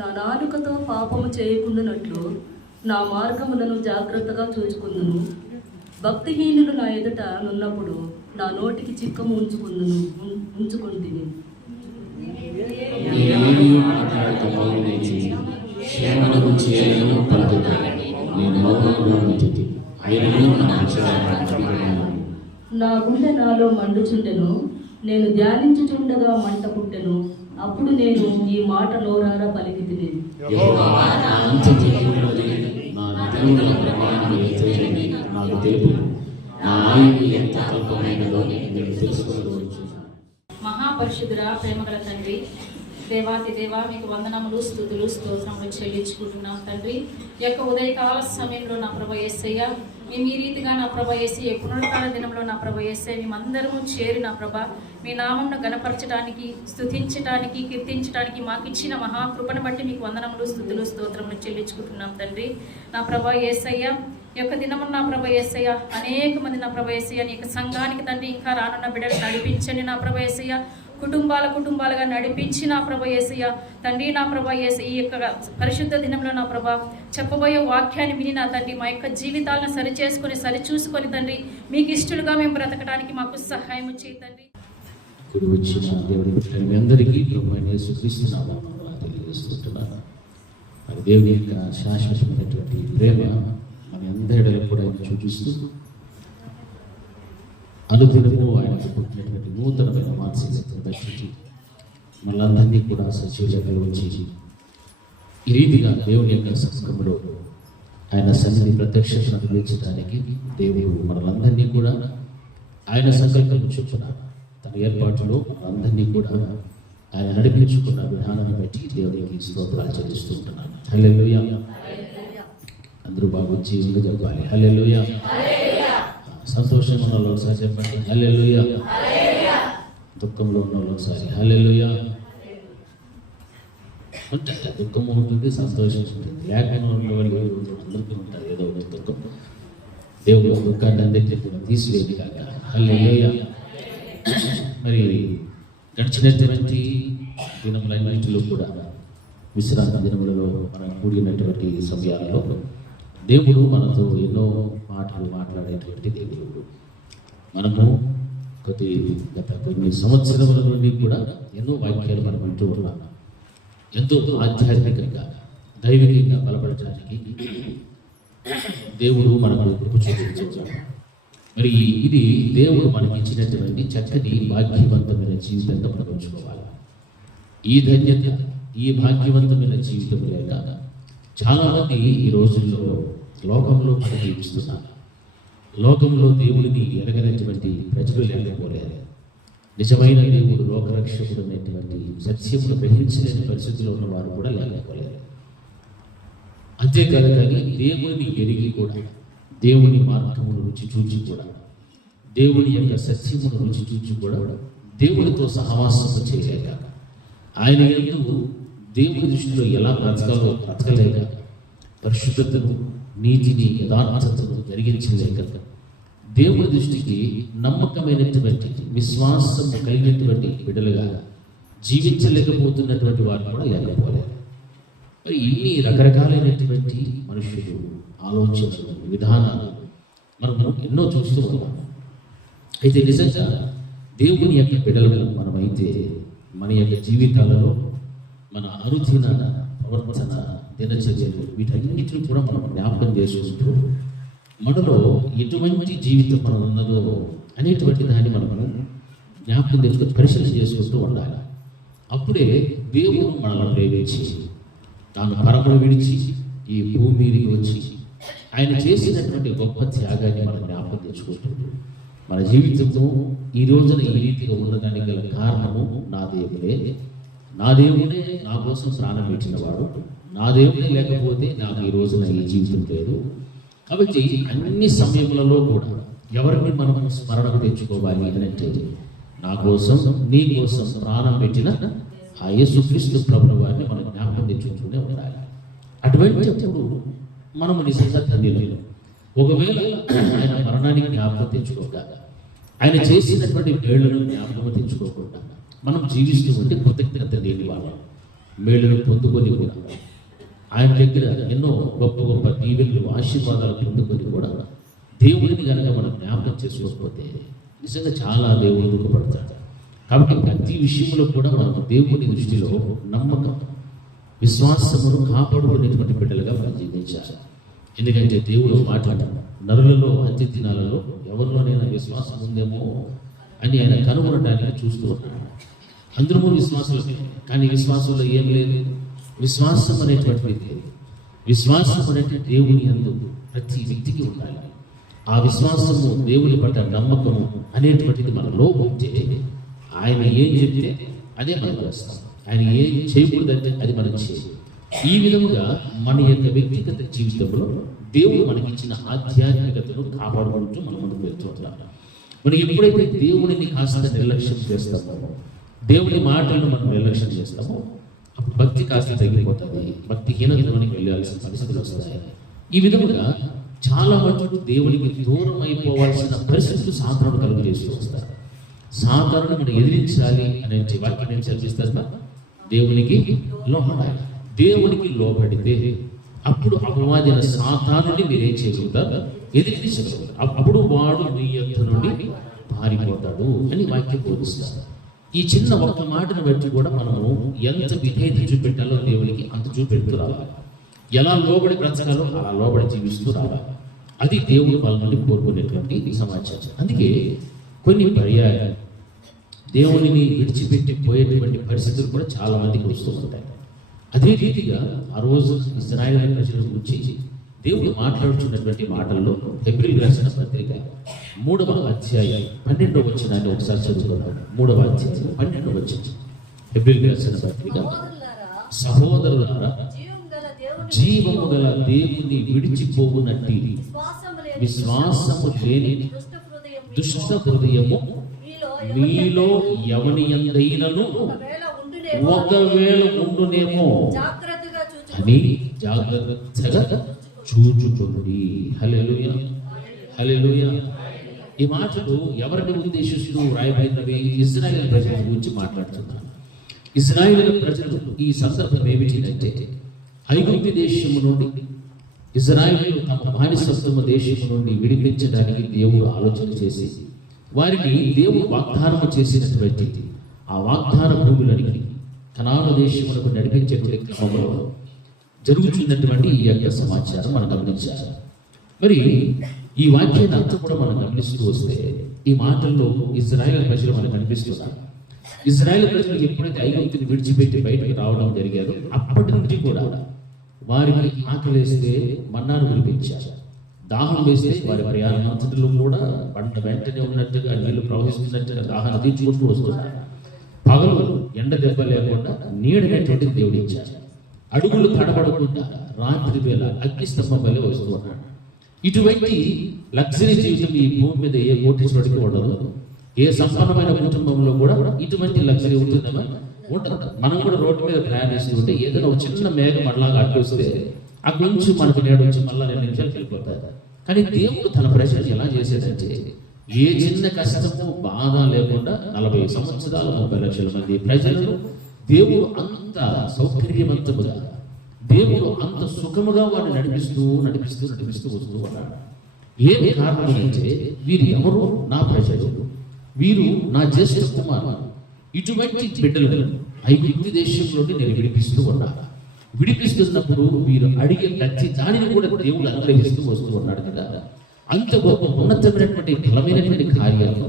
నా నాలుకతో పాపము చేయకుండానట్లు నా మార్గములను జాగ్రత్తగా చూచుకుందును. భక్తిహీనులు నా ఎదుట నున్నప్పుడు నా నోటికి చిక్కము ఉంచుకుంటుని. నా గుండె నాలో మండుచుండెను, నేను ధ్యానించుచుండగా మంట పుట్టెను. అప్పుడు నేను ఈ మాట నోరారా పలికితిని. మహాపరిశుద్ధుడా, ప్రేమగల తండ్రి, దేవాతి దేవా, మీకు వందనములు, స్తుతులు, స్తోత్రములు చెల్లించుకుంటున్నాం తండ్రి. ఈ యొక్క ఉదయకాల సమయంలో నా ప్రభు యేసయ్య, మేము ఈ రీతిగా నా ప్రభు యేసయ్య పునరుత్థాన దినంలో నా ప్రభు యేసయ్య మేమందరము చేరి నా ప్రభ మీ నామంను గణపరచడానికి, స్తుతించడానికి, కీర్తించడానికి మాకు ఇచ్చిన మహాకృపను బట్టి మీకు వందనములు, స్తుతులు, స్తోత్రములు చెల్లించుకుంటున్నాం తండ్రి. నా ప్రభు యేసయ్య, ఈ యొక్క దినము నా ప్రభు యేసయ్య, అనేక మంది నా ప్రభు యేసయ్య నీ యొక్క సంఘానికి తండ్రి ఇంకా రానున్న బిడ్డలు నడిపించండి నా ప్రభు యేసయ్య. కుటుంబాలుగా నడిపించి నా ప్రభు యేసయ్య తండ్రి, నా ప్రభు యేసయ్య ఈ యొక్క పరిశుద్ధ దినంలో నా ప్రభ చెప్పబోయే వాక్యాన్ని విని నా తండ్రి మా యొక్క జీవితాలను సరిచూసుకొని తండ్రి మీకు ఇష్టలుగా మేము బ్రతకడానికి మాకు సహాయం చేయి తండ్రి. దేవుని యొక్క శాశ్వతమైనటువంటి ప్రేమ మన అందరిలో కూడా చూపిస్తూ అనుదినము ఆయన పుట్టినటువంటి నూతనమైన మానసికతను దర్శించి మనందరినీ కూడా సజీవంగా వచ్చి ఈ రీతిగా దేవుని యొక్క సంఘంలో ఆయన సన్నిధి ప్రత్యక్షతను అనుభవించడానికి దేవుడు మనలందరినీ కూడా ఆయన సంకల్పం చొప్పున తన ఏర్పాటులో అందరినీ కూడా ఆయన నడిపించుకున్న విధానాన్ని బట్టి దేవునికి స్తోత్రాలు చెల్లిస్తూ ఉంటున్నాను. హల్లెలూయా. అందరూ బాగా జీవితంగా చెప్పాలి హల్లెలూయా. సంతోషంగా ఉన్న వాళ్ళు ఒకసారి చెప్పండి హల్లెలూయా. దుఃఖంలో ఉన్న వాళ్ళు ఒకసారి హల్లెలూయా. ఉంటుంది దుఃఖం ఉంటుంది, సంతోషం ఉంటుంది. లేకుండా ఉన్న వాళ్ళు అందరికీ ఉంటారు ఏదో ఒక దుఃఖం. దేవుడు దుఃఖాన్ని అందరికీ తీసివేది కాక హల్లెలూయా. మరి గడిచినటువంటి దినములన్నింటిలో కూడా విశ్రాంతి దినములలో మనం కూడినటువంటి సమయాల్లో దేవుడు మనతో ఎన్నో మాటలు మాట్లాడేటువంటి దేవుడు. మనము గత కొన్ని సంవత్సరముల నుండి కూడా ఎన్నో వాక్యాలు మనం వింటూ ఉన్నాము. ఎంతో ఆధ్యాత్మికంగా దైవికంగా బలపడటానికి దేవుడు మనకు కృప చూపించాడు. మరి ఇది దేవుడు మనకి ఇచ్చినటువంటి చక్కటి భాగ్యవంతమైన జీవితంగా మనం ఉంచుకోవాలి. ఈ ధన్యత, ఈ భాగ్యవంతమైన జీవితం లేక చాలామంది ఈ రోజుల్లో లోకంలో జీవిస్తున్నారు. లోకంలో దేవుడిని ఎరగనటువంటి ప్రజలు లేకపోలేరు. నిజమైన దేవుడు లోకరక్షకుడు అనేటువంటి సత్యమును గ్రహించలేని పరిస్థితిలో ఉన్నవారు కూడా లేకపోలేరు. అంతేకాదు కానీ దేవుడిని ఎరిగి కూడా, దేవుని మార్గమును రుచి చూచి కూడా, దేవుని యొక్క సత్యమును రుచి చూచి కూడా దేవుడితో సహవాసము చేయలేక, ఆయన యందు దేవుని దృష్టిలో ఎలా బ్రతకాలో బ్రతకలేక, పరిశుద్ధతను, నీతిని, యథార్థతను జరిగించలేక, దేవుని దృష్టికి నమ్మకమైనటువంటి విశ్వాసము కలిగినటువంటి బిడ్డలుగా జీవించలేకపోతున్నటువంటి వారు కూడా లేకపోలేరు. మరి ఇన్ని రకరకాలైనటువంటి మనుషులు, ఆలోచనలు, విధానాలు మనం ఎన్నో చూస్తూ ఉన్నాం. అయితే నిజంగా దేవుని యొక్క బిడ్డలుగా మనమైతే మన యొక్క జీవితాలలో మన అనుదిన ప్రవర్తన, దినచర్యలు వీటన్నిటిని కూడా మనం జ్ఞాపకం చేసుకుంటూ మనలో ఎటువంటి జీవితం మనం ఉన్నదో అనేటువంటి దాన్ని మనం జ్ఞాపకం చేసుకుని పరిశీలన చేసుకుంటూ ఉండాలి. అప్పుడే దేవుడు మనల్ని ప్రేమించి తాను పరమును విడిచి ఈ భూమి మీదకి వచ్చి ఆయన చేసినటువంటి గొప్ప త్యాగాన్ని మనం జ్ఞాపకం తెచ్చుకుంటుంది. మన జీవితంలో ఈ రోజున ఈ రీతిగా ఉండడానికి గల కారణము నా దేవుడే. నా దేవుడే నా కోసం ప్రాణం పెట్టినవాడు. నా దేవుడే లేకపోతే నాకు ఈ రోజున ఈ జీవితం లేదు. కాబట్టి అన్ని సమయములలో కూడా ఎవరిని మనం స్మరణకు తెచ్చుకోవాలి అంటే, నా కోసం, నీ కోసం ప్రాణం పెట్టిన ఆ యేసుక్రీస్తు ప్రభువు వారిని మనం జ్ఞాపకం తెచ్చుకుంటూనే ఉండాలి. అటువంటిప్పుడు మనము నిజంగా ధన్యులు. ఒకవేళ ఆయన మరణానికి జ్ఞాపకం తెచ్చుకోక, ఆయన చేసినటువంటి వేళ్లను జ్ఞాపకం తెచ్చుకోకుండా మనం జీవిస్తూ ఉంటే కృతజ్ఞత లేని వాళ్ళం. మేలును పొందుకొని కూడా ఆయన దగ్గర ఎన్నో గొప్ప గొప్ప దీవెనలు ఆశీర్వాదాలు పొందుకొని కూడా దేవుడిని కనుక మనం జ్ఞాపకం చేసుకోకపోతే నిజంగా చాలా దేవుడు దుఃఖపడతాడు. కాబట్టి ప్రతి విషయంలో కూడా మనం దేవుని దృష్టిలో నమ్మకం విశ్వాసమును కాపాడుకునేటువంటి బిడ్డలుగా మనం జీవించాలి. ఎందుకంటే దేవుడు మాట్లాడాడు, నరులలో అంత్య దినాలలో ఎవరిలోనైనా విశ్వాసం ఉందేమో అని ఆయన కనుగొనడానికి చూస్తూ ఉన్నాడు. అందరూ విశ్వాసులు, కానీ విశ్వాసంలో ఏం లేదు. విశ్వాసం అనేటువంటిది, విశ్వాసం అనేది దేవుని యందు ప్రతి వ్యక్తికి ఉండాలి. ఆ విశ్వాసము, దేవుని పట్ల నమ్మకము అనేటువంటిది మనలో ఉంటే ఆయన ఏం చెప్తే అదే మనం చేస్తాం, ఆయన ఏం చేయకూడదంటే అది మనం చేయాలి. ఈ విధంగా మన యొక్క వ్యక్తిగత జీవితంలో దేవుడు మనకిచ్చిన ఆధ్యాత్మికతను కాపాడుకుంటూ మనం ముందుకు వెళ్తుంటాం. మనం ఎప్పుడైతే దేవుడిని కాస్త నిర్లక్ష్యం చేస్తామో, దేవుని మాటలను మనం నిర్లక్ష్యం చేస్తామో, అప్పుడు భక్తి కాస్త తగ్గిపోతుంది, భక్తిహీనతలోనికి వెళ్ళాల్సిన పరిస్థితులు వస్తాయి. ఈ విధంగా చాలా మంది దేవునికి దూరం అయిపోవాల్సిన పరిస్థితులు సాధారణ కలుగు చేస్తూ వస్తారు. సాధారణ మనం ఎదిరించాలి అనే వాక్యం ఏం చదివిస్తారు? దేవునికి లోబడాలి. దేవునికి లోబడితే అప్పుడు అపవాదైన సాతానుని మీరేం చేయగలుగుతారు? ఎదిరించగలుగుతారు. అప్పుడు వాడు మీ యొక్క నుండి పారిపోతాడు అని వాక్యం బోధిస్తారు. ఈ చిన్న ఒక్క మాటను బట్టి కూడా మనము ఎంత విధేయత చూపెట్టాలో దేవునికి అంత చూపెడుతూ రావాలి. ఎలా లోబడి బ్రతకాలో అలా లోబడి జీవిస్తూ రావాలి. అది దేవుడు వాళ్ళ నుండి కోరుకునేటువంటి సమాచారం. అందుకే కొన్ని పర్యాయాలు దేవునిని విడిచిపెట్టి పోయేటువంటి పరిస్థితులు కూడా చాలా మందికి వస్తూ ఉంటాయి. అదే రీతిగా ఆ రోజు ఇశ్రాయేలు ప్రజల గురించి దేవుడు మాట్లాడుతున్నటువంటి మాటల్లో హెబ్రీయులకు రాసిన పత్రిక 3వ అధ్యాయం 12వ వచనాన్ని ఒకసారి చదువుకుందాం. 3వ అధ్యాయం 12వ వచనం. హెబ్రీయులకు రాసిన పత్రిక, సహోదరులారా, జీవము గల దేవుని విడిచిపోవునట్టి విశ్వాసము లేని దుష్ట హృదయము మీలో ఎవని యందైనను ఒకవేళ ఉండునేమో అని జాగ్రత్తగా చూచుకోండి. హల్లెలూయా, హల్లెలూయా. ఈ మాటలు ఎవరిని ఉద్దేశిస్తూ రాయబడినవి? ఇశ్రాయేలు ప్రజల గురించి మాట్లాడుతున్నారు. ఇశ్రాయేలు ప్రజలు ఈ సందర్భం ఏమిటంటే, ఐగుప్తు దేశము నుండి ఇశ్రాయేలు తమ బానిసత్వ దేశము నుండి విడిపించడానికి దేవుడు ఆలోచన చేసి వారికి దేవుడు వాగ్దానం చేసినటువంటి ఆ వాగ్దాన భూములని కనాను దేశములకు నడిపించేటువంటి క్రమంలో జరుగుతున్నటువంటి ఈ యొక్క సమాచారం మనం గమనించాలి. మరి ఈ వాక్యాన్ని అంతా కూడా మనం గమనిస్తూ వస్తే ఈ మాటల్లో ఇశ్రాయేలు ప్రజలు మనకు కనిపిస్తున్నారు. ఇశ్రాయేలు ప్రజలు ఎప్పుడైతే ఐగుప్తుని విడిచిపెట్టి బయటకు రావడం జరిగారో అప్పటి నుంచి కూడా వారికి ఆకలేస్తే మన్నాను కురిపించారు, దాహం వేస్తే వారి ప్రయాణం అంతటిలో కూడా పంట వెంటనే ఉన్నట్టుగా నీళ్లు ప్రవహిస్తున్నట్టుగా దాహాన్ని తీర్చుకుంటూ వస్తున్నారు. పగలు ఎండ దెబ్బ లేకుండా నీడనేటువంటి దేవుడు ఇచ్చారు. అడుగులు తడబడకుండా రాత్రి వేళ అగ్నిస్తంభం వల్ల వస్తూ ఉన్నాడు. ఇటువంటి లగ్జరీ జీవితం ఈ భూమి మీద ఏ కోటీశ్వరుడికి ఉండదు. ఏ సంపన్నమైన కుటుంబంలో కూడా ఇటువంటి లగ్జరీ ఉంటుందమ్మా? ఉండదు. మనం కూడా రోడ్డు మీద ప్రయాణిస్తుంటే ఏదైనా ఒక చిన్న మేఘం అట్లాగా అడ్డొస్తే ఆ కొంచెం మనకు నేడు వచ్చి మళ్ళీ 2 నిమిషాలకు వెళ్ళిపోతారు. కానీ దేవుడు తన ప్రజలు ఎలా చేసేదంటే ఏ చిన్న కష్టము బాధ లేకుండా 40 సంవత్సరాల 30 లక్షల మంది ప్రజలను దేవుడు అంత సౌకర్యవంతముగా, దేవుడు అంత సుఖముగా వారిని నడిపిస్తూ నడిపిస్తూ నడిపిస్తూ వస్తూ ఉన్నాడు. ఏమి కారణం అంటే వీరు ఎవరు? నా ప్రజలు, వీరు నా జ్యేష్ఠ కుమారులు. ఇటువంటి బిడ్డలను ఐగుప్తు దేశంలోకి నేను విడిపిస్తూ ఉన్నాను. విడిపిస్తున్నప్పుడు వీరు అడిగే ప్రతి దానిని కూడా దేవుడు అనుగ్రహిస్తూ వస్తూ ఉన్నాడు కదా. అంత గొప్ప ఉన్నతమైనటువంటి బలమైనటువంటి కార్యాలను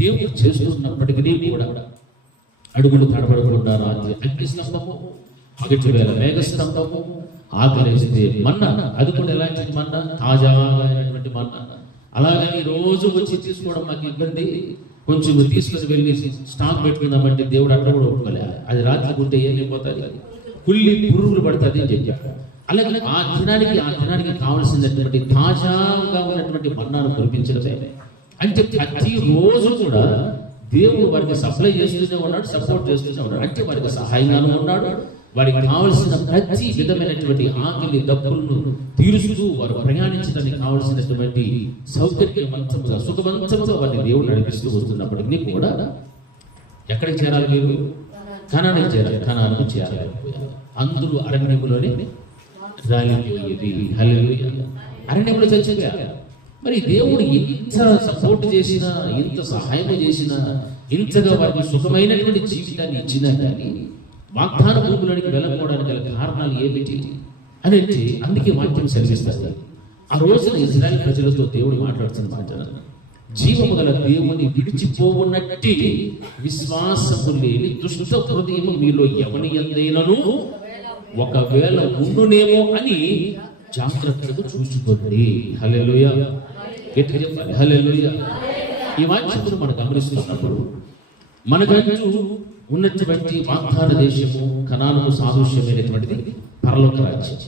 దేవుడు చేస్తున్నప్పటికీ కూడా అడుగులు తడబడకుండా రాత్రి అగ్ని స్తంభము, పగటి వేళ మేఘ స్తంభము, ఆకలిస్తే మన్నా, అది కూడా ఎలాంటి మన్నా? తాజాగా అయినటువంటి మన్నా. అలాగని రోజు వచ్చి తీసుకోవడం మాకు ఇబ్బంది, కొంచెం తీసుకుని వెళ్ళి స్టాక్ పెట్టుకుందామంటే దేవుడు అట్లా కూడా ఒప్పుకోలే. అది రాత్రి ఉంటే ఏమైపోతుంది? కుళ్ళి పురుగులు పడుతుంది అని చెప్పాడు. అలాగే ఆ దినానికి కావలసినటువంటి తాజాగా ఉన్నటువంటి మన్నాను కురిపించడమే. అంటే ప్రతి రోజు కూడా దేవుడు వారికి సప్లై చేస్తూనే ఉన్నాడు, సపోర్ట్ చేస్తూనే ఉన్నాడు. అంటే వారికి సహాయంగానూ ఉన్నాడు. వారికి కావలసిన ప్రతి విధమైనటువంటి ఆకలి దప్పులను తీరుస్తూ వారు ప్రయాణించడానికి కావలసినటువంటి సౌకర్యవంతముగా సుఖవంతంగా వారిని దేవుడు నడిపిస్తూ వస్తున్నప్పటికీ కూడా ఎక్కడికి చేరాలి? మీరు కనాను చేరలేకపోయారు. అందరూ అరణ్యములోనే రాలిపోయేది. హల్లెలూయా. అరణ్యములో చచ్చిపోయారు. మరి దేవుడు ఎంత సపోర్ట్ చేసినా, ఎంత సహాయం చేసినా, ఇంతగా వారికి సుఖమైనటువంటి జీవితాన్ని ఇచ్చినా కానీ వాగ్దాన భూములోనికి వెళ్ళకపోవడానికి గల కారణాలు ఏమిటి అని అంటే అందుకే వాక్యం సెలవిస్తారు. ఆ రోజున ఇశ్రాయేలు ప్రజలతో దేవుడు మాట్లాడుతున్న మాట, జీవము గల దేవుని విడిచిపోవునట్టి విశ్వాసము లేని దుష్ట హృదయము మీలో ఎవని యందైనను ఒకవేళ ఉండునేమో అని జాగ్రత్తగా చూసుకోండి. హల్లెలూయా. గట్టిగా చెప్పాలి, హల్లెలూయా. ఈ వాక్యమును మనం గమనిస్తున్నప్పుడు మనకంటూ ఉన్నటువంటి వాగ్దాన దేశము కనానుకు సాదృశ్యమైనటువంటిది పరలోక రాజ్యం.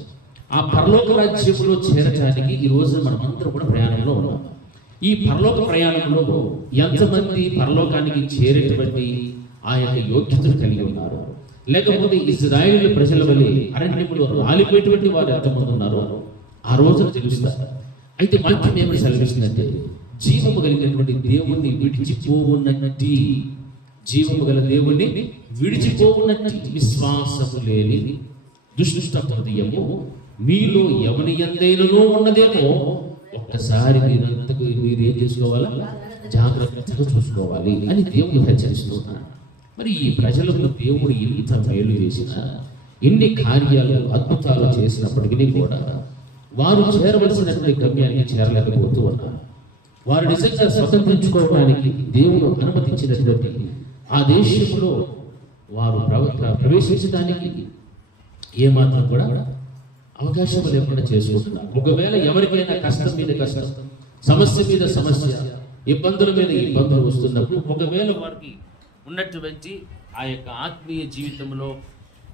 ఆ పరలోక రాజ్యంలో చేరడానికి ఈ రోజు మనం అందరం కూడా ప్రయాణంలో ఉన్నాం. ఈ పరలోక ప్రయాణంలో ఎంతమంది పరలోకానికి చేరేటువంటి ఆ యొక్క యోగ్యతను కలిగి ఉన్నారు, లేకపోతే ఇశ్రాయేలు ప్రజల వలె అరణ్యములో రాలిపోయేటువంటి వారు ఎంతమంది ఉన్నారో ఆ రోజున తెలుస్తారు. అయితే వాక్యం ఏమని సెలవిస్తుందంటే, జీవము కలిగినటువంటి దేవుణ్ణి విడిచిపోవున్నట్టి, జీవము గల దేవుణ్ణి విడిచిపోవున్నట్టి విశ్వాసము లేని దుష్ట హృదయము మీలో ఎవని యందైనను ఉన్నదేమో ఒక్కసారి మీరంతకు మీరు ఏం చేసుకోవాలా, జాగ్రత్తగా చూసుకోవాలి అని దేవుడు హెచ్చరిస్తున్నాడు. మరి ఈ ప్రజలకు దేవుడు ఎంత మేలు చేసినా, ఎన్ని కార్యాలు అద్భుతాలు చేసినప్పటికీ కూడా వారు చేరవలసినటువంటి గమ్యానికి చేరలేకపోతూ ఉన్నారు. వారు నిజంగా స్వతంత్రించుకోవడానికి దేవుడు అనుమతించినటువంటి ఆ దేశంలో వారు ప్రవేశించడానికి ఏమాత్రం కూడా అవకాశం లేకుండా చేసుకుంటున్నారు. ఒకవేళ ఎవరికైనా కష్టం మీద కష్టం, సమస్య మీద సమస్య, ఇబ్బందుల మీద ఇబ్బందులు వస్తున్నప్పుడు ఒకవేళ వారికి ఉన్నటువంటి ఆ యొక్క ఆత్మీయ జీవితంలో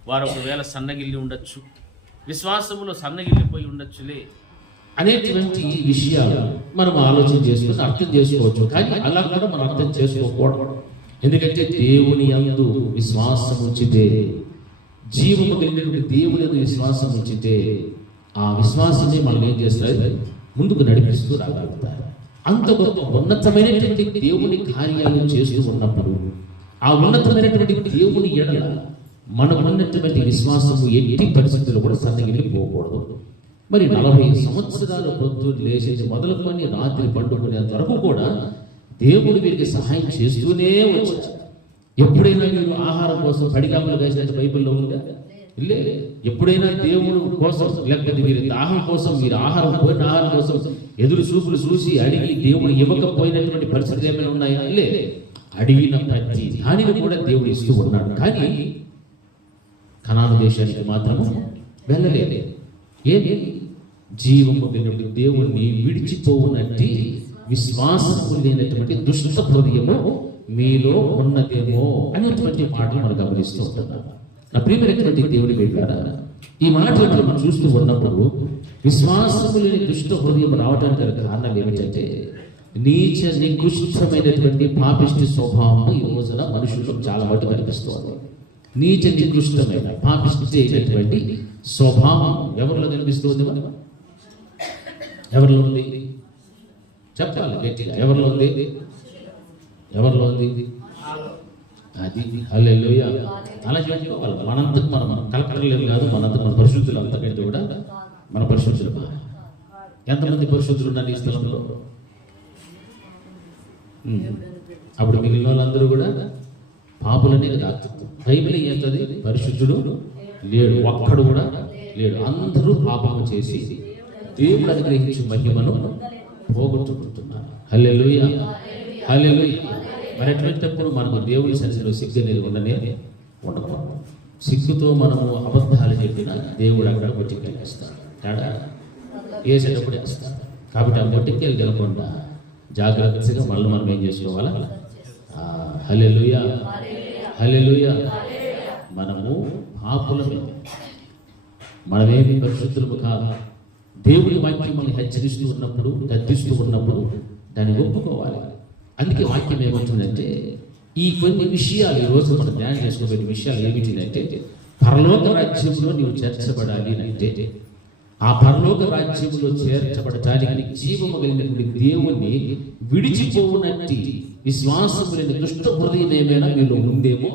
వారు ఒకవేళ సన్నగిల్లి ఉండొచ్చు, విశ్వాసములో సన్నగిల్లిపోయి ఉండొచ్చులే అనేటువంటి విషయాలు మనం ఆలోచన చేసుకుని అర్థం చేసుకోవచ్చు. కానీ అలా కూడా మనం అర్థం చేసుకోకూడదు. ఎందుకంటే దేవుని యందు విశ్వాసం ఉంచితే, జీవము కలిగినటువంటి దేవుని యందు విశ్వాసం ఉంచితే ఆ విశ్వాసాన్ని మనం ఏం చేస్తారు, ముందుకు నడిపిస్తూ రాగలుగుతారు. అంత గొప్ప ఉన్నతమైనటువంటి దేవుని కార్యాలను చేస్తూ ఉన్నప్పుడు ఆ ఉన్నతమైనటువంటి దేవుని ఎడల మనకు ఉన్నటువంటి విశ్వాసము ఎట్టి పరిస్థితుల్లో కూడా సన్నగిల్లిపోకూడదు. మరి 40 సంవత్సరాల పొద్దున్న లేచేసి మొదలుకొని రాత్రి పండుకునేంత వరకు కూడా దేవుడు వీరికి సహాయం చేస్తూనే వచ్చారు. ఎప్పుడైనా మీరు ఆహారం కోసం పడిగాములు వేసినట్టు బైబిల్లో ఉందా? లే. ఎప్పుడైనా దేవుడు కోసం, లేకపోతే వీరి దాహం కోసం, మీరు ఆహారం పోయిన ఆహారం కోసం ఎదురు చూపులు చూసి అడిగి దేవుడు ఇవ్వకపోయినటువంటి పరిస్థితులు ఏమైనా ఉన్నాయా? లే. అడిగిన ప్రతి దానిని కూడా దేవుడు ఇస్తూ ఉన్నాడు. కానీ కనాను దేశానికి మాత్రము వెళ్ళలేదు. ఏమి? జీవము కలిగిన దేవుణ్ణి విడిచిపోవునట్టి విశ్వాసము లేనటువంటి దుష్ట హృదయము మీలో ఉన్నదేమో అనేటువంటి మాటలు మనం గమనిస్తూ ఉంటున్నాం. నా ప్రియమైనటువంటి దేవుని బిడ్డలారా, ఈ మాటలు మనం చూస్తూ ఉన్నప్పుడు విశ్వాసము లేని దుష్ట హృదయం రావడానికి గల కారణం ఏమిటంటే, నీచ నికృష్టమైనటువంటి పాపిష్టి స్వభావం ఈ రోజున మనుషులకు చాలా మటుకు కనిపిస్తుంది. నీచ నికృష్టమైన పాపిష్టి అయినటువంటి స్వభావం ఎవరిలో కనిపిస్తుంది? ఎవరిలో ఉంది? చెప్పాలి గట్టిగా. ఎవరిలో ఉంది? ఎవరిలో ఉంది? అది హల్లెలూయా. అలా చెప్పుకోవాలి. మనంతకు మనం కలెక్టర్లు కాదు, మనంతకు మన పరిశుద్ధులు అంతకంటే కూడా మన పరిశుద్ధులు. ఎంతమంది పరిశుద్ధులు ఉన్నారు ఈ స్థలంలో? అప్పుడు మిగిలిన వాళ్ళందరూ కూడా పాపులనే కదా. బైబిల్ ఏంటది? పరిశుద్ధుడు లేడు, ఒక్కడు కూడా లేడు. అందరూ పాపము చేసి దేవుడు అనుగ్రహించి మహిమను పోగొట్టుకుంటున్నారు. హల్లెలూయా, హల్లెలూయా. మరి ఎటువంటిప్పుడు మనకు దేవుని సన్నిధిలో సిగ్గు అనేది ఉండనే ఉండకూడదు. సిగ్గుతో మనము అబద్ధాలు చెప్పిన దేవుడు అక్కడ మొట్టికాయలు వేస్తాడు. తేడా వేసేటప్పుడు వేస్తాడు. కాబట్టి ఆ మొట్టికాయలు గెలకుండా జాగ్రత్తగా మళ్ళీ మనం ఏం చేసుకోవాలా? హల్లెలూయా, హల్లెలూయా. మనము పాపులమే, మనమేమి పరిశుద్ధులము కాదు. దేవుడి వాక్యం మనం హెచ్చరిస్తూ ఉన్నప్పుడు, గద్దిస్తూ ఉన్నప్పుడు దాన్ని ఒప్పుకోవాలి. అందుకే వాక్యం ఏమంటుందంటే, ఈ కొన్ని విషయాలు ఈరోజు మనం ధ్యానం చేసుకోబోయే విషయాలు ఏమిటంటే, పరలోక రాజ్యంలో నీవు చేర్చబడాలి అంటే, ఆ పరలోక రాజ్యంలో చేర్చబడటానికి జీవము కలిగినటువంటి దేవుణ్ణి విడిచిపోవునట్టి విశ్వాసము లేని దుష్ట హృదయం ఏమైనా మీలో ఉందేమో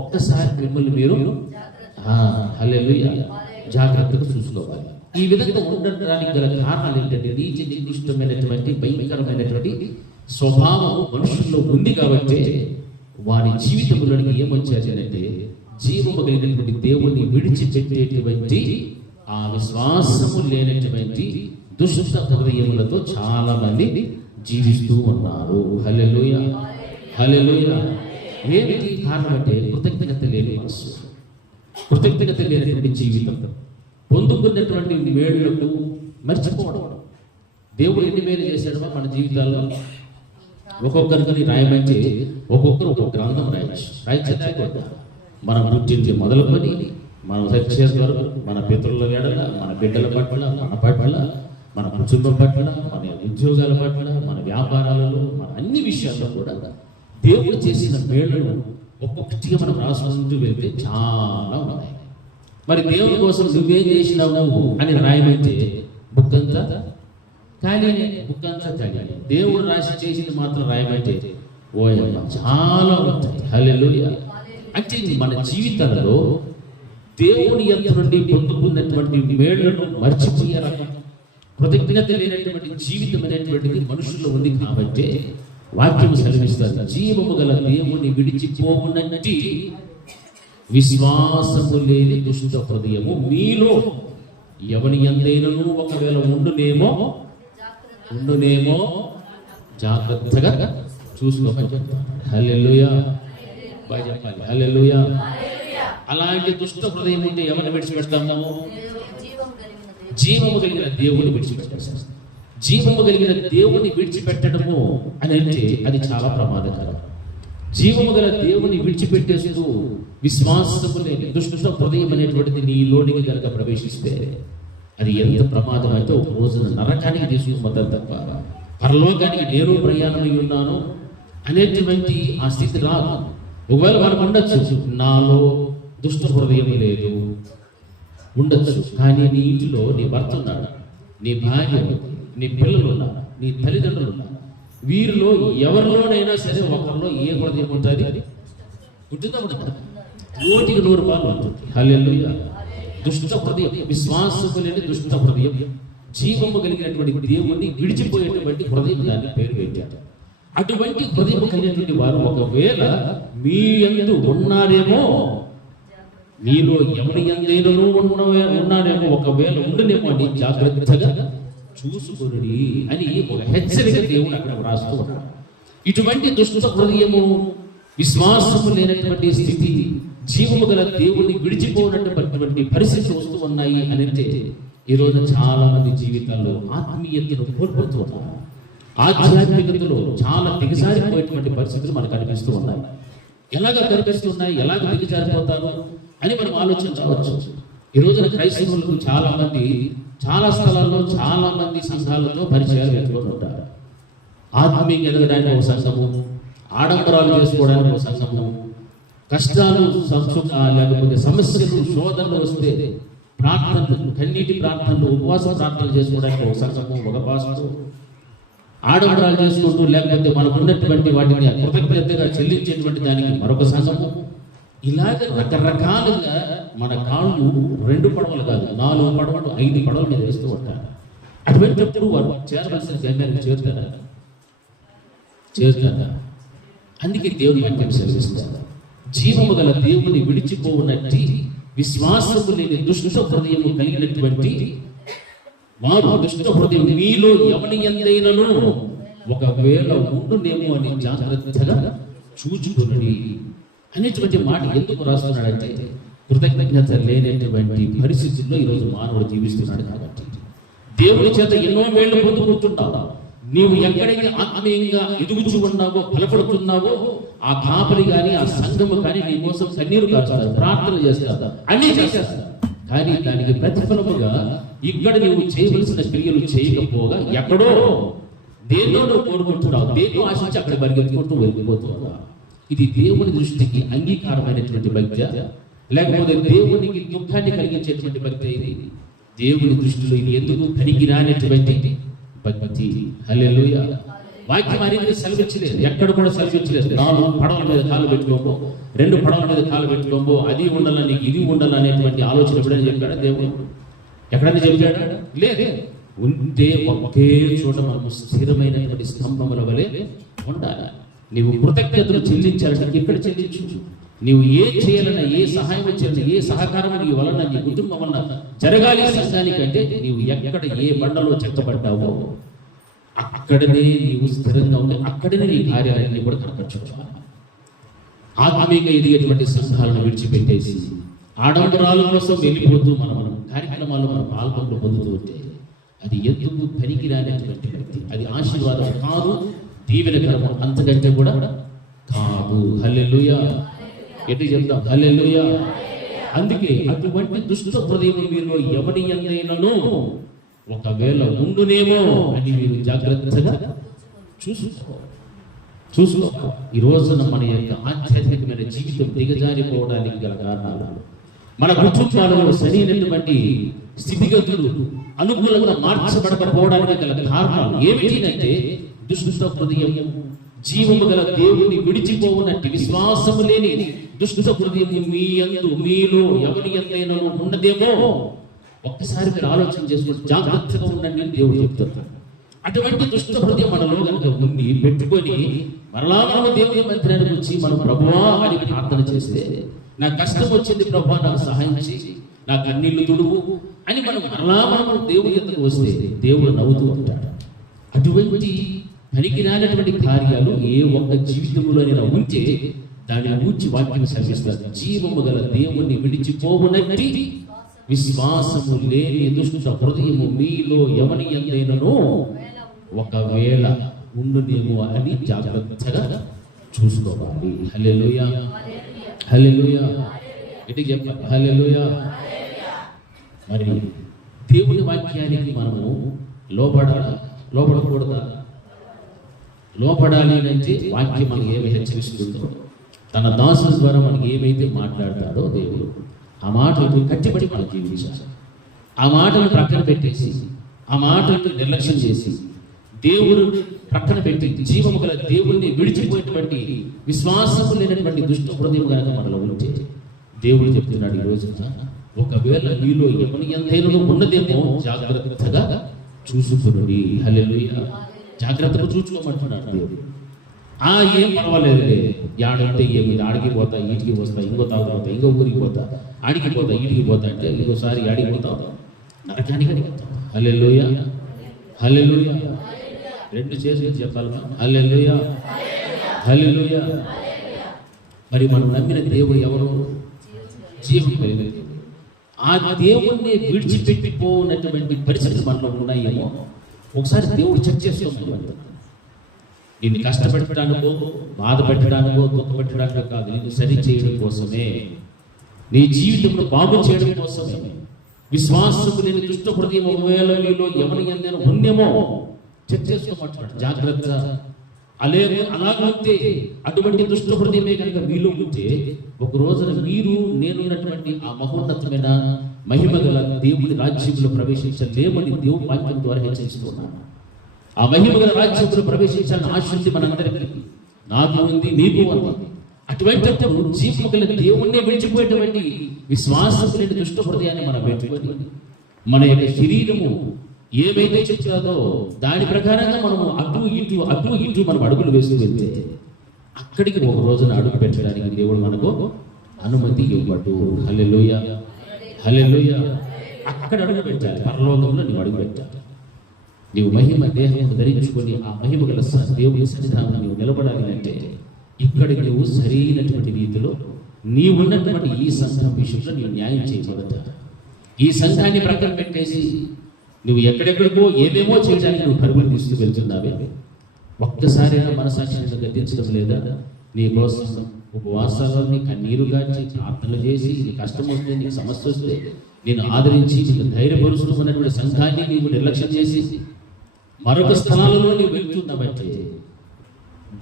ఒక్కసారి మిమ్మల్ని మీరు హల్లెలూయా జాగ్రత్తగా చూసుకోవాలి. ఈ విధంగా ఉండడానికి గల కారణాలు ఏంటంటే నీచ నికృష్టమైనటువంటి భయంకరమైనటువంటి స్వభావం మనుషుల్లో ఉంది కాబట్టి వారి జీవితంలోనికి ఏమొచ్చారు అంటే జీవము కలిగినటువంటి దేవుణ్ణి విడిచిపెట్టేటువంటి ఆ విశ్వాసము లేనటువంటి దుష్ట హృదయములతో చాలా మంది జీవిస్తూ ఉన్నారు. హల్లెలూయా హల్లెలూయా. ఏమిటి కారణం అంటే కృతజ్ఞత లేని మనసు, కృతజ్ఞత లేనటువంటి జీవితం, పొందుకున్నటువంటి మేలులకు మర్చిపోవడం. దేవుడు ఎన్ని మేలు చేశాడో మన జీవితాల్లో ఒక్కొక్కరికి రాయమంటే ఒక్కొక్కరు ఒక్కొక్క గ్రంథం రాయచ్చు. మనం గుర్తించి మొదలుకొని మనం సత్యం వరకు మన పితరుల ఎడల, మన బిడ్డల పట్ల, మన పట్ల, మన కుటుంబం పట్ల, మన ఉద్యోగాల పట్ల, మన వ్యాపారాలలో, మన అన్ని విషయాల్లో కూడా దేవుడు చేసిన మేళ్లను ఒక్కొక్కటిగా మనం రాసుకుంటూ వెళ్తే చాలా ఉన్నాయి. మరి దేవుని కోసం నువ్వేం చేసినావు అని రాయమంటే బుక్కంతా ఖాళీ, బుక్కంతా ఖాళీ. దేవుడు రాసి చేసింది మాత్రం రాయమంటే ఓయమ్మ చాలా ఉంటాయి. హల్లెలూయా. అంటే మన జీవితాలలో దేవుని యొద్ద నుండి పొందుకున్నటువంటి మేళ్లను మర్చిపోయే రకం కృతజ్ఞత లేనటువంటి జీవితం అనేటువంటిది మనుషుల్లో ఉంది. కాబట్టి వాక్యం సెలవిస్తారు, జీవము గల దేవుని విడిచిపోవునట్టి విశ్వాసము లేని దుష్ట హృదయము మీలో ఎవని యందైనను ఒకవేళ ఉండునేమో జాగ్రత్తగా చూసుకోవాలి. హల్లెలూయా. బాగా చెప్పాలి. హల్లెలూయా. అలాంటి దుష్ట హృదయం ఉంటే ఎవరిని విడిచిపెడతాము? జీవము కలిగిన దేవుని విడిచిపెట్టాము. జీవము కలిగిన దేవుని విడిచిపెట్టడము అని అంటే అది చాలా ప్రమాదకరం. జీవము గల దేవుని విడిచిపెట్టేస్తూ విశ్వాసము లేని దుష్ట హృదయం అనేటువంటిది నీలోనికి కనుక ప్రవేశిస్తే అది ఎంత ప్రమాదం అయితే ఒక రోజున నరకానికి తీసుకుపోతారు తప్ప పరలోకానికి నేను ప్రయాణమై ఉన్నాను అనేటువంటి ఆ స్థితి రాదు. ఒకవేళ మనకు ఉండొచ్చు, నాలో దుష్ట హృదయం లేదు ఉండొచ్చు, కానీ నీ ఇంటిలో నీ భర్త ఉన్నాడు, నీ భార్య, నీ పిల్లలు ఉన్నారు, నీ తల్లిదండ్రులు ఉన్నారు. వీరిలో ఎవరిలోనైనా సరే ఒకరిలో ఏ హృదయం ఉంటుంది? ఉంటుందా? ఉంటుంది. 100% ఉంటుంది. హల్లెలూయా. దుష్ట హృదయం, విశ్వాసము లేని దుష్ట హృదయం, జీవము కలిగినటువంటి దేవుణ్ణి విడిచిపోయేటువంటి హృదయం, దాన్ని పేరు పెట్టారు. అటువంటి హృదయం కలిగినటువంటి వారు ఒకవేళ మీ యందు ఉన్నారేమో, మీలో ఎవరి యందైనను ఉన్నారేమో, ఒకవేళ ఉండనేమో అని జాగ్రత్తగా చూసుకుని అని ఒక హెచ్చరిక దేవుడు అక్కడ వ్రాస్తూ ఉన్నాడు. ఇటువంటి దుష్ట హృదయము, విశ్వాసము లేనటువంటి స్థితి, జీవము గల దేవుని విడిచిపోయినటువంటి పరిస్థితి వస్తూ ఉన్నాయి అని అంటే ఈ రోజు చాలా మంది జీవితాల్లో ఆత్మీయతను కోల్పోతూ ఉన్నారు. ఆధ్యాత్మికతలో చాలా దిగజారిపోయేటువంటి పరిస్థితులు మనకు కనిపిస్తూ ఉన్నాయి. ఎలాగ కనిపిస్తున్నాయి, ఎలాగ దిగజారిపోతారు అని మనం ఆలోచించవచ్చు. ఈ రోజున క్రైస్తవులకు చాలా మంది చాలా స్థలాల్లో చాలా మంది సంఘాలతో పరిచయాలు పెట్టుకొని ఉంటారు. ఆత్మీయంగా ఎదగడానికి ఒక సంఘము, ఆడంబరాలు చేసుకోవడానికి ఒక సంఘము, కష్టాలు లేకపోతే సమస్యలు శోధనలు వస్తే ప్రార్థనలు, కన్నీటి ప్రార్థనలు, ఉపవాస ప్రార్థనలు చేసుకోవడానికి ఒక సంఘము, ఒక పాస్టర్, ఆడంబరాలు చేసుకుంటూ లేకపోతే మనకు ఉన్నటువంటి వాటిని కృతజ్ఞతగా చెల్లించేటువంటి దానికి మరొక సంఘము. ఇలాగ రకరకాలుగా మన కాళ్ళు 2 పడవలు కాదు, 4 పడవలు, 5 పడవలు మీద వేస్తూ ఉంటారు. అటువంటిప్పుడు వారు చేరవలసిన గమ్యానికి చేరుతారా? అందుకే దేవుని వాక్యం సెలవిస్తారు, జీవము గల దేవుని విడిచిపోవునట్టి విశ్వాసము లేని దుష్ట హృదయము కలిగినటువంటి వారు, దుష్ట హృదయం మీలో ఎవని యందైనను ఒకవేళ ఉండునేమో అని జాగ్రత్తగా చూచుకుని అనేటువంటి మాట ఎందుకు రాస్తున్నాడంటే కృతజ్ఞత లేనటువంటి పరిస్థితుల్లో ఈరోజు మానవుడు జీవిస్తున్నాడు. కాబట్టి దేవుని చేత ఎన్నో మేళ్లు పొందుకుంటున్నావు. నీవు ఎక్కడైతే ఆత్మీయంగా ఎదుగుచూ ఉన్నావో, బలపడుతున్నావో, ఆ కాపరి కానీ ఆ సంఘము కానీ నీ కోసం కన్నీరు కాస్తారు, ప్రార్థన చేస్తారు, అన్నీ చేసేస్తారు. కానీ దానికి ప్రతిఫలముగా ఇక్కడ నీవు చేయవలసిన క్రియలు చేయకపోగా ఎక్కడో దేన్నో నువ్వు కోరుకుంటున్నావు, దేన్నో ఆశించి అక్కడ పరిగెత్తుకుంటూ వెళ్ళిపోతున్నావు. ఇది దేవుని దృష్టికి అంగీకారమైనటువంటి భక్తి, లేకపోతే దేవునికి దుఃఖాన్ని కలిగించేటువంటి భక్తి? ఇది దేవుని దృష్టిలో ఇది ఎందుకు పనికిరానటువంటి భక్తి. హల్లెలూయా. వాక్యం అనేది సెలవిచ్చలేదు, ఎక్కడ కూడా సెలవిచ్చలేదు. 4 పడవల మీద కాలు పెట్టుకోబో, 2 పడవల మీద కాలు పెట్టుకోబో, అది ఉండాలని ఇది ఉండాలనేటువంటి ఆలోచన ఎప్పుడైనా చెప్పాడా దేవుడు? ఎక్కడైనా చెప్పాడా? లేదు. ఉంటే ఒకే చోట మనము స్థిరమైనటువంటి స్తంభముల వలె ఉండాలి. నీవు కృతజ్ఞతలు చెల్లించాలంటే ఇక్కడ చెల్లించు. నీవు ఏ చేయాలన్నా, ఏ సహాయం చేయాలన్నా, ఏ సహకారం నీ వలన, నీ కుటుంబం వలన జరగాలి సంఘానికంటే నీవు ఎక్కడ ఏ బండలో చెక్కబడ్డావో అక్కడనే నీవు స్థిరంగా ఉండి అక్కడనే నీ కార్యాలయాన్ని కూడా కనపరచుకోవాలి. ఆత్మీయంగా ఎదిగేటువంటి సంఘాలను విడిచిపెట్టేసి ఆడంబరాల కోసం వెళ్ళిపోతూ మనం కార్యక్రమాల్లో మనం పాల్గొనలు పొందుతూ ఉంటే అది ఎందుకు పనికిరానటువంటి వ్యక్తి, అది ఆశీర్వాదం కాదు, దీవెనకరము అంతకంటే కూడా కాదు. హల్లెలూయా. ఎటు చెప్తాం? హల్లెలూయా. అందుకే అటువంటి దుష్ట హృదయం మీలో ఎవరి యందైనను ఒకవేళ ఉండునేమో అని మీరు జాగ్రత్తగా చూసుకో. ఈ రోజున మన యొక్క ఆధ్యాత్మికమైన జీవితం దిగజారిపోవడానికి గల కారణాలు, మన కుటుంబాలలో సరైనటువంటి స్థితిగతులు అనుకూలంగా మార్చబడకపోవడానికి గల కారణాలు ఏమిటంటే దుష్ట హృదయం, జీవము గల దేవుని విడిచిపోవునట్టి విశ్వాసము లేని దుష్ట హృదయం మీ యందు, మీలో ఎవరి యందైనా ఉన్నదేమో ఒక్కసారి మీరు ఆలోచన చేసుకుని జాగ్రత్తగా ఉండండి అని దేవుడు చెప్తున్నారు. అటువంటి దుష్ట హృదయం మనలో కనుక ఉండి పెట్టుకొని మరలా మనం దేవుని మందిరానికి వచ్చి మనం ప్రభువా అని ప్రార్థన చేస్తే, నా కష్టం వచ్చింది ప్రభువా నాకు సహాయం చేసి, నా కన్నీళ్లు తుడువు అని మనం దేవుని ఎదురుకు వస్తే దేవుడు నవ్వుతూ ఉంటాడు. అటువంటి పనికిరానటువంటి కార్యాలు ఏ ఒక్క జీవితంలో ఉంటే దాన్ని ఊచి వాక్యం సెలవిస్తారు. జీవము గల దేవుణ్ణి విడిచిపోవునట్టి విశ్వాసము లేని దుష్ట హృదయము మీలో ఎవరి యందైనను ఒకవేళ ఉండునేమో అని జాగ్రత్తగా చూసుకోవాలి. హల్లెలూయా. హల్లెలూయా. ఇది చెప్పాలి. హల్లెలూయా. మరి దేవుని వాక్యానికి మనము లోబడకూడదా? లోపడాలి అంటే వాక్యం మనకి ఏమి హెచ్చరిస్తుందో, తన దాసుల ద్వారా మనకి ఏమైతే మాట్లాడతాడో దేవుడు ఆ మాటలకు కట్టిబడి మనం జీవించాలి. ఆ మాటలు ప్రక్కన పెట్టేసి, ఆ మాటలను నిర్లక్ష్యం చేసి దేవుడు ప్రక్కన పెట్టి జీవము గల దేవుణ్ణి విడిచిపోయినటువంటి విశ్వాసము లేనటువంటి దుష్ట హృదయం కనుక మనలో ఉంటే దేవుడు చెప్తున్నాడు ఈ రోజున, ఒకవేళ మీలో ఎవరి యందైనను ఉన్నదేమో జాగ్రత్తగా చూసుకుని. హల్లెలూయా. జాగ్రత్తగా చూసుకోమంటున్నాడు దేవుడు. ఏం పర్వాలేదులే, యాడంటే ఏమి, ఆడికి పోతా, ఇంటికి వస్తా, ఇంకో తాగుతా, ఇంకో ఊరికి పోతా, ఆడికి పోతా, ఇంటికి పోతా అంటే ఇంకోసారి ఆడికి పోతా, నరకానికి పోతాం. హల్లెలూయా. హల్లెలూయా. 2 చేతులు చెప్పాలి. హల్లెలూయా. హల్లెలూయా. మరి మనం నమ్మిన దేవుడు ఎవరు? జీవం కలిగిన దేవుడు. ఆ దేవుణ్ణి విడిచిపెట్టిపోయినటువంటి పరిస్థితులు మనలో ఉన్నాయేమో ఒకసారి దేవుడు చెక్ చేసుకోవాలి. నిన్ను కష్టపెట్టడానికో, బాధ పెట్టడానికో, దుఃఖ పెట్టడానికో కాదు, నిన్ను సరి చేయడం కోసమే, నీ జీవితంలో బాగు చేయడం కోసమే. విశ్వాసము లేని దుష్ట హృదయం ఒకవేళ నీలో ఎవరి యందైనా ఉందేమో చెక్ చేసుకోమంటున్నాడు. జాగ్రత్త. అలాగంటే అటువంటి దుష్ట హృదయమే కనుక మీలో ఉంటే ఒక రోజున మీరు నేనున్నటువంటి ఆ మహోన్నతమైన మహిమ గల దేవుని రాజ్యంలో ప్రవేశించలేమని దేవుని వాక్యం ద్వారా హెచ్చరిస్తున్నాను. ఆ మహిమ గల రాజ్యంలో ప్రవేశించాలని ఆశ ఉంది మనందరికీ, నాకు ఉంది, నీకు ఉంది. అటువంటి జీవము గల దేవుణ్ణి విడిచిపోయేటువంటి విశ్వాసం లేని దుష్ట హృదయాన్ని మనం పెట్టుకొని మన యొక్క శరీరము ఏవైతే చెప్తాదో దాని ప్రకారంగా మనము అటు ఇటు మనం అడుగులు వేస్తూ వెళ్తే అక్కడికి ఒక రోజున అడుగు పెట్టడానికి దేవుడు మనకు అనుమతి ఇవ్వడు. హల్లెలూయా. హల్లెలూయా. అక్కడ అడుగు పెట్టాలి. పరలోకంలో నీవు అడుగు పెట్టాలి. నీవు మహిమ దేహం ధరించుకొని ఆ మహిమ గల దేవుని సన్నిధానంలో నీవు నిలబడాలి అంటే ఇక్కడికి నువ్వు సరైనటువంటి రీతిలో నీవున్నటువంటి ఈ సంఘం విషయంలో నీవు న్యాయం చేయబడత. ఈ సంఘాన్ని ప్రక్కన పెట్టేసి నువ్వు ఎక్కడెక్కడికో ఏమేమో చేయడానికి నువ్వు పరుగులు తీసుకు వెళ్తున్నావే, ఒక్కసారైనా మనసాక్షిని గద్దించడం లేదా? నీ కోసం ఉపవాసాలని కన్నీరు గాచి ప్రార్థనలు చేసి నీ కష్టం వస్తే, నీకు సమస్య వస్తే నేను ఆదరించి నీకు ధైర్యపరుస్తున్నటువంటి సంఘాన్ని నీవు నిర్లక్ష్యం చేసి మరొక స్థలాలలో నీవు వెళ్తున్నావంటే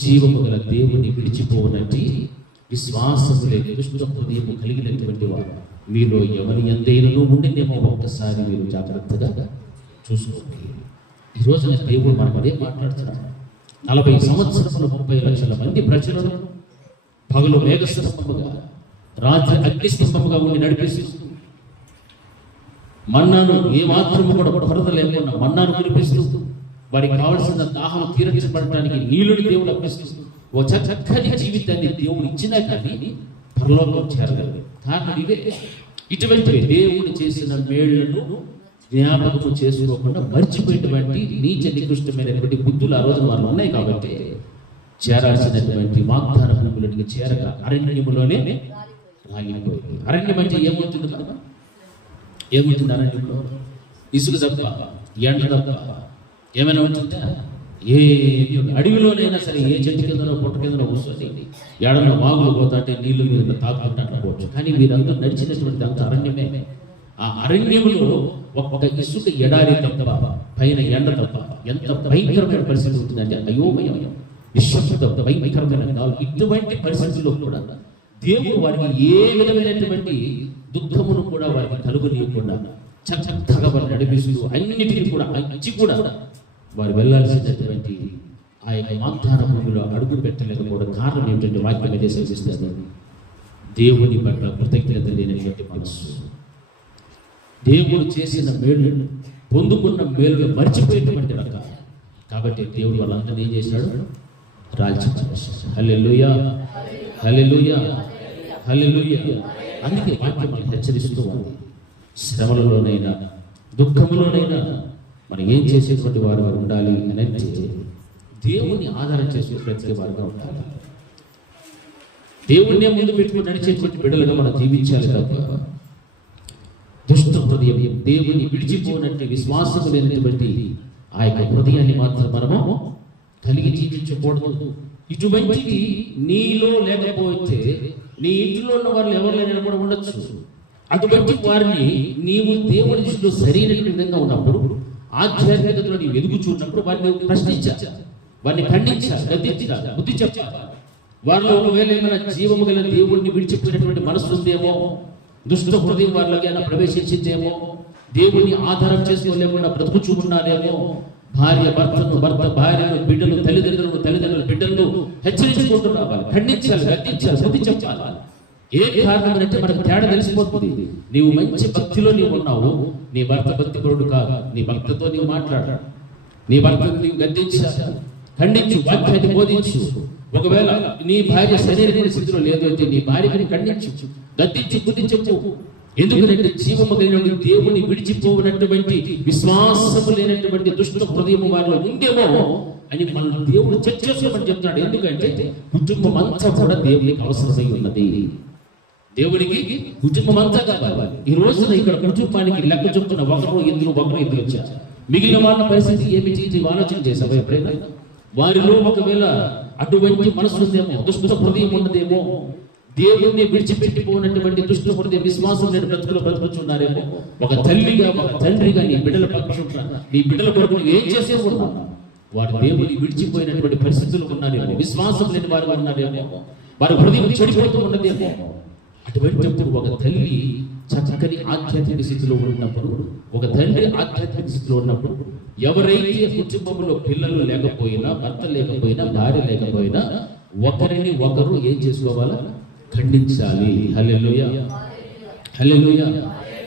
జీవము గల దేవుని విడిచిపోనట్టి విశ్వాసము లేని దుష్ట హృదయము కలిగినటువంటి వారు మీలో ఎవరి యందైనను ఉండినేమో ఒక్కసారి మీరు జాగ్రత్తగా చూసుకోండి. ఈ రోజున దేవుడు మనం అదే మాట్లాడుతున్నాడు. 40 సంవత్సరములు 30 లక్షల మంది ప్రజలను పగలు మేఘస్తంభముగా రాత్రి అగ్నిస్తంభముగా ఉండి నడిపిస్తూ మన్నాను ఏ మాత్రము కూడా కొరత లేకుండా మన్నాను కురిపిస్తూ వారికి కావలసిన దాహం తీర్చబడటానికి నీళ్లను దేవుడు అర్పిస్తూ ఓ చక్కని జీవితాన్ని దేవుడు ఇచ్చినా కానీ పరలోకం చేరగలరు. కారణం ఇదే. ఇటువంటి దేవుడు చేసిన మేళ్లను జ్ఞాపకం చేసుకోకుండా మర్చిపోయేటువంటి నీచ నికృష్టమైనటువంటి బుద్ధులు ఆ రోజు వాళ్ళు ఉన్నాయి కాబట్టి చేరాల్సినటువంటి వాగ్దాన భూములకి చేరక అరణ్యములోనే రాగిపోయింది. అరణ్యం అంటే ఏమవుతుంది కదా? ఏమవుతుంది అరణ్యంలో? ఇసుక తప్ప, ఎండ తప్ప ఏమైనా ఉంటుందా? ఏ అడవిలోనైనా సరే ఏ చెట్టు కిందనో పొట్ట కిందనో కూర్చొని ఎడలో వాగులు పోతాంటే నీళ్లు మీద తాగుతుంటే పోవచ్చు. కానీ వీరందరూ నడిచినటువంటి అంత అరణ్యమే. ఆ అరణ్యములో ఒక్క ఇసుక ఎడారి తప్ప, పైన ఎండ తప్ప ఎంత భయంకరమైన పరిస్థితి ఉంటుందంటే అయోమయం, నిశ్శబ్ద భయంకరమైన గాలు. ఇటువంటి పరిస్థితుల్లో కూడా దేవుడు వారికి ఏ విధమైనటువంటి దుఃఖమును కూడా వారికి కలుగనీయకుండా చక్కగా వారిని నడిపిస్తూ అన్నిటినీ కూడా అంచి కూడా వారు వెళ్ళాల్సినటువంటి ఆ యొక్క వాగ్దాన భూమిలో అడుగు పెట్టలేకపోవడం కారణం ఏమిటంటే వాక్యం అయితే సూచిస్తుంది దేవుని పట్ల కృతజ్ఞత లేనటువంటి మనస్సు. దేవుడు చేసిన మేలు పొందుకున్న మేలు మర్చిపోయేటువంటి రకాలు. కాబట్టి దేవుడు వాళ్ళందరినీ ఏం చేశాడు? రాల్చివేశాడు. హల్లెలూయా, హల్లెలూయా, హల్లెలూయా. అందుకే వాక్యం మనకు హెచ్చరిస్తూ ఉంది. శ్రమలలోనైనా దుఃఖములోనైనా మనం ఏం చేసేటువంటి వారు ఉండాలి అని అంటే దేవుని ఆధారం చేసే బ్రతికే వారుగా ఉండాలి. దేవుణ్ణే ముందు పెట్టుకుని నడిచేటువంటి బిడ్డలుగా మనం జీవించాలి తప్ప దుష్ట హృదయం, దేవుని విడిచిపోనట్టు విశ్వాసము లేనటువంటి ఆ యొక్క హృదయాన్ని మాత్రం మనము కలిగి జీవించకూడదు. ఇటువంటిది నీలో లేకపోతే నీ ఇంట్లో ఉన్న వాళ్ళు ఎవరినైనా కూడా ఉండొచ్చు. అటువంటి వారిని నీవు దేవుని దృష్టిలో సరైన విధంగా ఉన్నప్పుడు, ఆధ్యాత్మికతలో నీవు ఎదుగుచున్నప్పుడు వారిని ప్రశ్నించాలి, వారిని ఖండించాలి, గద్దించాలి, బుద్ధి చెప్పాలి. వారిలో ఒకవేళ ఏమైనా జీవము గల దేవుడిని విడిచిపోయినటువంటి మనస్సు ఉందేమో, దుష్ట హృదయం వారిలోకైనా ప్రవేశించిందేమో, దేవుని ఆధారం చేసుకోలేకుండా బ్రతుకుచుకున్నారేమో, భార్య భర్తను, భర్త భార్యను, బిడ్డలు తల్లిదండ్రులు బిడ్డలను హెచ్చరించుకుంటూ రావాలి, ఖండించాలి, గద్దించాలి, బుద్ధి చెప్పాలి. ఏ కారణం అంటే మనకు తేడా తెలిసిపోతుంది. నీవు మంచి భక్తిలో నీవు ఉన్నావు, నీ భర్త భక్తిపరుడు కాదు. నీ భర్తతో నీవు మాట్లాడు, నీ భర్తను నీవు గద్దించాలి, ఖండించు, వాక్యాన్ని బోధించు. ఒకవేళ నీ భార్య శరీర స్థితిలో లేదు అంటే నీ భార్యని ఖండించు, గద్దించు, బుద్ధి చెప్పు. ఎందుకంటే జీవము కలిగిన దేవుని విడిచిపోయినటువంటి విశ్వాసము లేనటువంటి దుష్ట హృదయము వారిలో ఉందేమో అని మనం దేవుడు చెక్ చేసుకోమని చెప్తున్నాడు. ఎందుకంటే కుటుంబం అంతా కూడా దేవునికి అవసరమై ఉన్నది. దేవునికి కుటుంబం అంతా కావాలి. ఈ రోజున ఇక్కడ కుటుంబానికి లెక్క చెప్తున్న ఒకరు ఇద్దరు వచ్చారు. మిగిలిన వాళ్ళ పరిస్థితి ఏమిటి ఆలోచన చేసావు ఎప్పుడైనా? వారిలో ఒకవేళ అటువంటి మనసు ఉందేమో, దుష్ట హృదయం ఉన్నదేమో, దేవుణ్ణి విడిచిపెట్టిపోయినటువంటి దుష్ట హృదయ విశ్వాసం లేని బ్రతుకులు బ్రతుకుతున్నారేమో. ఒక తల్లిగా, ఒక తండ్రిగా నీ బిడ్డల పక్షుంటా, నీ బిడ్డల కొరకు ఏం చేసే కూడా వారు దేవుని విడిచిపోయినటువంటి పరిస్థితులు ఉన్నారేమో, విశ్వాసం లేని వారు ఉన్నారేమో, వారి హృదయం చెడిపోతూ ఉన్నదేమో. అటువంటిప్పుడు ఒక తల్లి చక్కని ఆధ్యాత్మిక స్థితిలో ఉన్నప్పుడు, ఒక తండ్రి ఆధ్యాత్మిక స్థితిలో ఉన్నప్పుడు, ఎవరైతే కుటుంబంలో పిల్లలు లేకపోయినా, భర్త లేకపోయినా, భార్య లేకపోయినా, ఒకరిని ఒకరు ఏం చేసుకోవాలా? ఖండించాలి. హల్లెలూయా, హల్లెలూయా.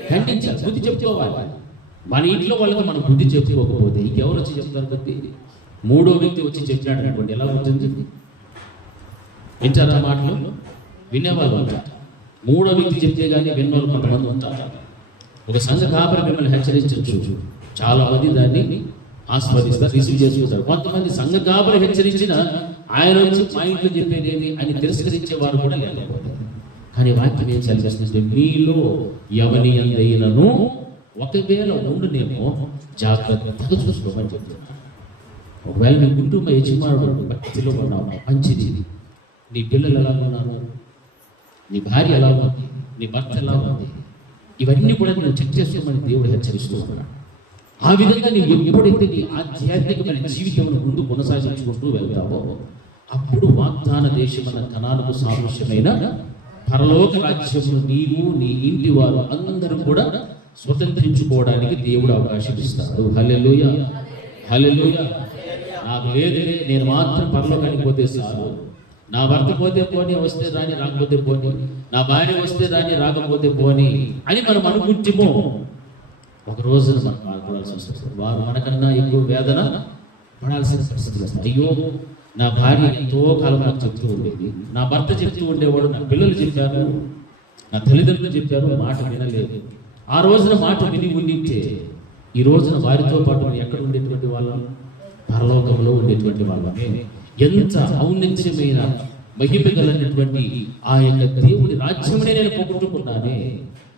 ఖండించాలి, బుద్ధి చెప్పుకోవాలి. మన ఇంట్లో వాళ్ళకి మనం బుద్ధి చెప్పుకోకపోతే ఇంకెవరు వచ్చి చెప్తారు? బుద్ధి మూడో వ్యక్తి వచ్చి చెప్పినాడు అనుకోండి, ఎలా ఉంటుంది? వింటారా మాటలు? వినేవాళ్ళు ఉంటారు. మూడో వ్యక్తి చెప్తే కానీ విన్నోళ్ళు కొంతమంది ఉంటారు. ఒక సంఘ కాపరి మిమ్మల్ని హెచ్చరించవచ్చు, చాలా మంది దాన్ని ఆస్వాదిస్తారు, రిసీవ్ చేసుకుంటారు. కొంతమంది సంఘ కాపరి హెచ్చరించిన ఆయన వచ్చి మా ఇంట్లో చెప్పేదేమి అని తిరస్కరించే వారు కూడా లేకపోతే. కానీ వాక్యం ఏం చదివిస్తుంది? మీలో ఎవని అందైనను ఒకవేళ ఉండునేమో జాగ్రత్తగా చూసుకోమని చెప్తున్నారు. ఒకవేళ నీ కుటుంబ యజమానుడు భక్తిలో ఉన్నావు, మంచిది. నీ పిల్లలు ఎలా ఉన్నారు, నీ భార్య ఎలా ఉంది, నీ భర్త ఎలా ఉంది, ఇవన్నీ కూడా నువ్వు చెక్ చేసుకోమని దేవుడు హెచ్చరిస్తూ ఉన్నాడు. ఆ విధంగా నీవు ఎప్పుడైతే నీ ఆధ్యాత్మికమైన జీవితం ముందు కొనసాగించుకుంటూ వెళ్తావో అప్పుడు వాగ్దాన దేశమైన కనానుకు సాదృశ్యమైన పరలోక రాజ్యమును నీవు, నీ ఇంటి వారు అందరూ కూడా స్వతంత్రించుకోవడానికి దేవుడు అవకాశం ఇస్తాడు. హల్లెలూయా, హల్లెలూయా, నాకు లేదు, నేను మాత్రం పరలోకానికి పోతే చాలు, నా భర్త పోతే పోని, వస్తే రాని, రాకపోతే పోని, నా భార్య వస్తే రాని, రాకపోతే పోని అని మనం అనుకుంటామో, ఒక రోజున మనం బాధపడాల్సి వస్తుంది. వారు మనకన్నా ఎక్కువ వేదన పడాల్సిన పరిస్థితులు వస్తాయి. అయ్యో, నా భార్య ఎంతో కాలం నాకు చెప్తూ ఉండేది, నా భర్త చెప్తూ ఉండేవాడు, నా పిల్లలు చెప్పారు, నా తల్లిదండ్రులు చెప్పారు, మాట వినలేదు. ఆ రోజున మాట విని ఉండింటే ఈ రోజున వారితో పాటు ఎక్కడ ఉండేటువంటి వాళ్ళం? పరలోకంలో ఉండేటువంటి వాళ్ళమే. ఎంత ఔన్నత్యమైన మహిమ కలిగినటువంటి ఆ యొక్క దేవుని రాజ్యమునే నేను పోగొట్టుకున్నానే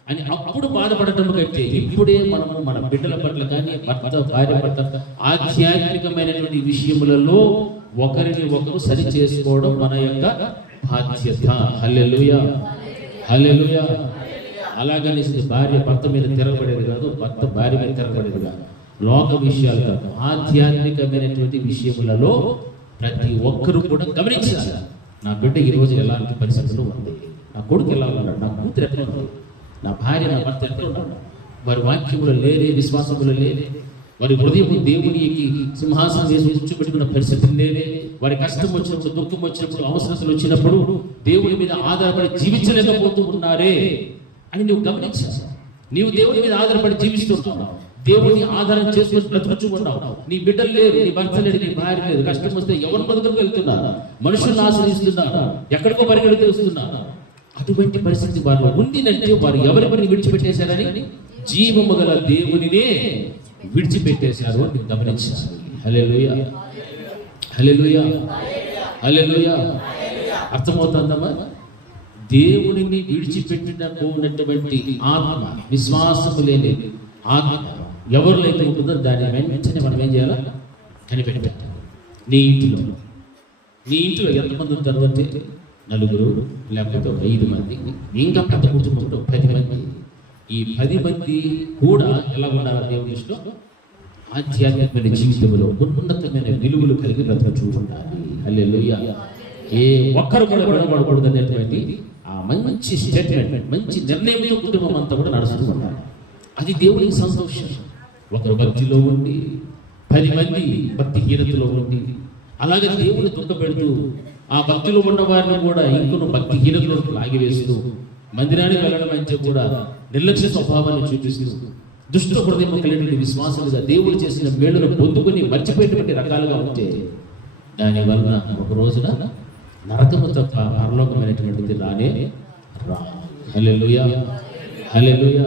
అని అప్పుడు బాధపడటం కంటే ఇప్పుడే మనము మన బిడ్డల పట్ల కానీ, భర్త భార్య పట్ల ఆధ్యాత్మికమైనటువంటి విషయములలో ఒకరిని ఒకరు సరి చేసుకోవడం మన యొక్క బాధ్యత. హల్లెలూయా, హల్లెలూయా. అలాగనేసి భార్య భర్త మీద తిరగబడేది కాదు, భర్త భార్య మీద తిరగబడేది కాదు. లోక విషయాలు కాదు, ఆధ్యాత్మికమైనటువంటి విషయములలో ప్రతి ఒక్కరు కూడా గమనించాలి. నా బిడ్డ ఈరోజు ఎలాంటి పరిస్థితులు ఉంది, నా కొడుకు ఎలా ఉన్నాడు, నా కూతురు ఎట్లా ఉంది, నా భార్య నా భర్త ఎట్లా ఉన్నాడు, వారి వాక్యములు లేరే, విశ్వాసములు లేరే, వారి హృదయము దేవునికి సింహాసనం వేసి కూర్చోబెట్టుకున్న పరిస్థితులు లేరే, వారి కష్టం వచ్చినప్పుడు, దుఃఖం వచ్చినప్పుడు, అవసరతలు వచ్చినప్పుడు దేవుని మీద ఆధారపడి జీవించలేకపోతూ ఉన్నారే అని నువ్వు గమనించావు. నీవు దేవుని మీద ఆధారపడి జీవిస్తున్నావు, దేవుని ఆధారం చేసుకుని బ్రతుకుచూ ఉన్నావు. నీ బిడ్డలు లేరు, నీ భర్త లేడు, నీ భార్య లేదు. కష్టం వస్తే ఎవరి బతుకు వెళ్తున్నారు, మనుషులను ఆశ్రయిస్తున్నారు, ఎక్కడికో పరిగెడుతూ వస్తున్నారు. అటువంటి పరిస్థితి వారిలో ఉందినంటే వారు ఎవరెవరిని విడిచిపెట్టేశారని? జీవము గల దేవునినే విడిచిపెట్టేశారు అని గమనించారు. హల్లెలూయా, హల్లెలూయా, హల్లెలూయా. అర్థమవుతుందమ్మా? దేవునిని విడిచిపెట్టినటువంటి ఆత్మ, విశ్వాసము లేని ఆత్మ ఎవరిలో అయితే ఉంటుందో దాన్ని వెంటనే మనం ఏం చేయాలా? కనిపెట్టాలి. నీ ఇంటిలో ఎంతమంది ఉంటారు అంటే 4 లేకపోతే 5 మంది, ఇంకా పెద్ద కుటుంబంలో 10 మంది. ఈ 10 మంది కూడా ఎలా ఉండాలి? దేవుని దృష్టిలో ఆధ్యాత్మికమైన జీవితంలో ఉన్నతమైన విలువలు కలిగి బ్రతుకుతూ ఉండాలి. హల్లెలూయా. ఏ ఒక్కరు కూడా విడబడకూడదు అనేటువంటి ఆ మంచి స్టేట్మెంట్, మంచి నిర్ణయంతో కుటుంబం అంతా కూడా నడుస్తూ ఉండాలి. అది దేవునికి సంతోషం. ఒకరు భక్తిలో ఉండి 10 మంది భక్తిహీనతలో ఉండి, అలాగే దేవుని దుఃఖపెడుతూ ఆ భక్తిలో ఉన్న వారిని కూడా ఇంకొన భక్తిహీనతలోకి లాగివేస్తూ, మందిరానికి వెళ్ళడం అంటే కూడా నిర్లక్ష్య స్వభావాన్ని చూపిస్తూ, దుష్ట హృదయం కలిగిన విశ్వాసాలుగా దేవుడు చేసిన మేలును పొందుకొని మర్చిపోయేటువంటి రకాలుగా ఉంటే దానివల్ల ఒక రోజున నరకము తప్ప పరలోకమైనటువంటిది రానే రా. హల్లెలూయా, హల్లెలూయా.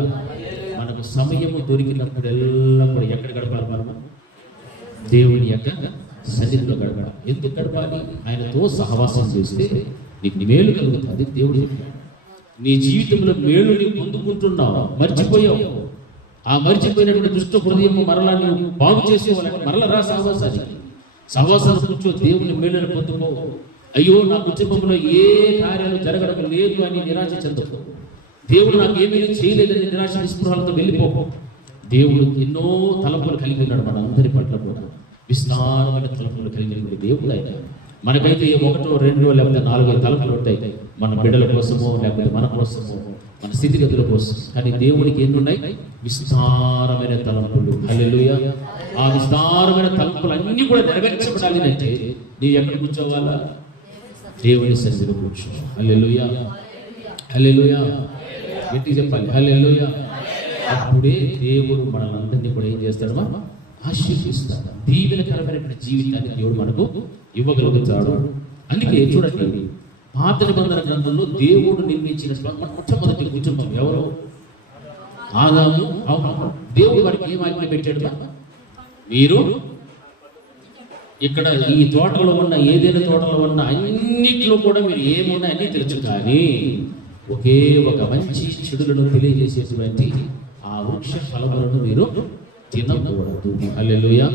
మనకు సమయము దొరికినప్పుడు ఎల్లప్పుడూ ఎక్కడ గడపాలి? మనం దేవుని యొక్క సన్నిధిలో గడపాలి. ఎందుకు గడపాలి? ఆయనతో సహవాసం చేస్తే నీకు మేలు కలుగుతుంది. దేవుడు చెప్పాడు, నీ జీవితంలో మేలు నీవు పొందుకుంటున్నావు, మర్చిపోయావు. ఆ మర్చిపోయినటువంటి దుష్ట హృదయం మరలా నువ్వు బాగు చేసుకోవాలంటే మరలా రా సహవాసాలు కూర్చో, దేవుని మేలును పొందుకో. అయ్యో, నా కుటుంబంలో ఏ కార్యాలు జరగడం లేదు అని నిరాశ చెందుకో. దేవుడు నాకు ఏమీ చేయలేదని నిరాశ నిస్పృహాలతో వెళ్ళిపోకో. దేవుడు ఎన్నో తలంపులు కలిగి ఉన్నాడు మన అందరి పట్ల కూడా. విస్తారమైన తలంపులు కలిగిన దేవుడు ఆయన. మనకైతే 1, 2 లేకపోతే 4 తలంపులు ఉంటాయి, మన బిడ్డల కోసమో లేకపోతే మన కోసమో, మన స్థితిగతుల కోసం. కానీ దేవునికి ఎన్ని ఉన్నాయి? విస్తారమైన తలంపులు. హల్లెలూయా. ఆ విస్తారమైన తలంపులు అన్ని కూడా నెరవేర్చబడాలి అంటే నీవు ఎక్కడ కూర్చోవాలా? దేవుని సన్నిధిలో కూర్చో. హల్లెలూయా, హల్లెలూయా. గట్టిగా చెప్పాలి, హల్లెలూయా. అప్పుడే దేవుడు మనల్ని కూడా ఏం చేస్తాడు? ఆశీర్వదిస్తాడు. దీవెనకరమైన జీవితాన్ని దేవుడు మనకు ఇవ్వగలుగుతాడు. అందుకే చూడండి, పాత నిబంధన గ్రంథంలో దేవుడు నిర్మించిన మొట్టమొదటి కుటుంబం ఎవరు? ఆదాము, హవ్వ. దేవుడు వారికి ఏం ఆజ్ఞ పెట్టాడు? మీరు ఇక్కడ ఈ తోటలో ఉన్న, ఏదైనా తోటలో ఉన్న అన్నింటిలో కూడా మీరు ఏమున్నా అన్ని తెలుసు, కానీ ఒకే ఒక మంచి చెడులను తెలియజేసేటువంటి ఆ వృక్ష ఫలములను మీరు తినకూడదు. హల్లెలూయా.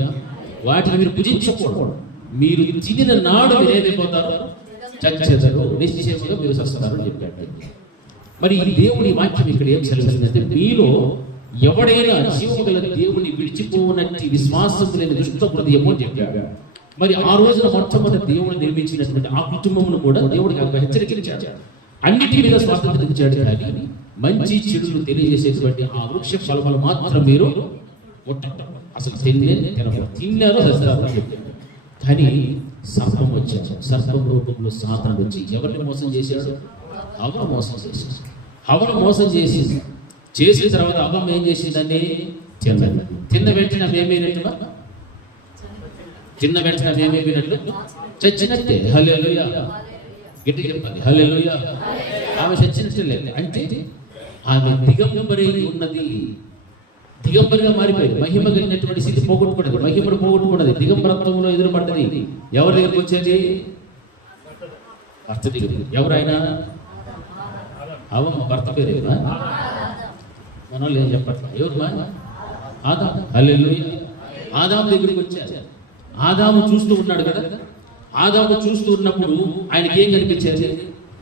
వాటిని మీరు భుజించకూడదు. మీరు తినిన నాడు మీరు ఏమైపోతారు? చచ్చెదరు, నిశ్చయముగా మీరు చస్తారని చెప్పాడు. మరి ఈ దేవుని వాక్యం ఇక్కడ ఏం సెలవుతుందంటే, మీలో ఎవడైనా జీవము గల దేవుని విడిచిపోనట్టి విశ్వాసం లేని దుష్ట హృదయము అని చెప్పాడు. మరి ఆ రోజున మొట్టమొదటి దేవుని నిర్మించినటువంటి ఆ కుటుంబమును కూడా దేవుడికి హెచ్చరికలించాడు. అన్నిటి మీద స్వాతంత్రం ఇచ్చాడు, కానీ మంచి చెడులు తెలియజేసేటువంటి ఆ వృక్ష ఫలములు మాత్రం మీరు అసలు తిన్నారో చస్తారు అని చెప్పాడు. కానీ సర్పం వచ్చాడు. సర్పం రూపంలో సాతానుడు వచ్చి ఎవరిని మోసం చేశాడు? హవ్వను మోసం చేశాడు. హవ్వను మోసం చేసిన తర్వాత హవ్వ ఏం చేసిందని తిన్నది. తిన్న వెంటనే అవి ఏమైనట్టుగా చచ్చినట్టే. హల్లెలూయా, గట్టిగా చెప్పాలి హల్లెలూయా. ఆమె చచ్చినట్టే. అంటే ఆమె దిగంబరి ఉన్నది, దిగంబరిగా మారిపోయింది. మహిమ కలిగినటువంటి స్థితి పోగొట్టుకున్నది, మహిమను పోగొట్టుకున్నది, దిగంబరత్వంలో ఎదురుపడ్డది. ఎవరి దగ్గరికి వచ్చేది? భర్త దగ్గర. ఎవరైనా అవమ్మ భర్త పేరు మన వాళ్ళు ఏం చెప్పట్లా. ఎవరు మా ఆదాము. హల్లెలూయా. ఆదాము దగ్గరికి వచ్చారు. ఆదాము చూస్తూ ఉన్నాడు కదా. ఆదాము చూస్తూ ఉన్నప్పుడు ఆయనకి ఏం కనిపించేది?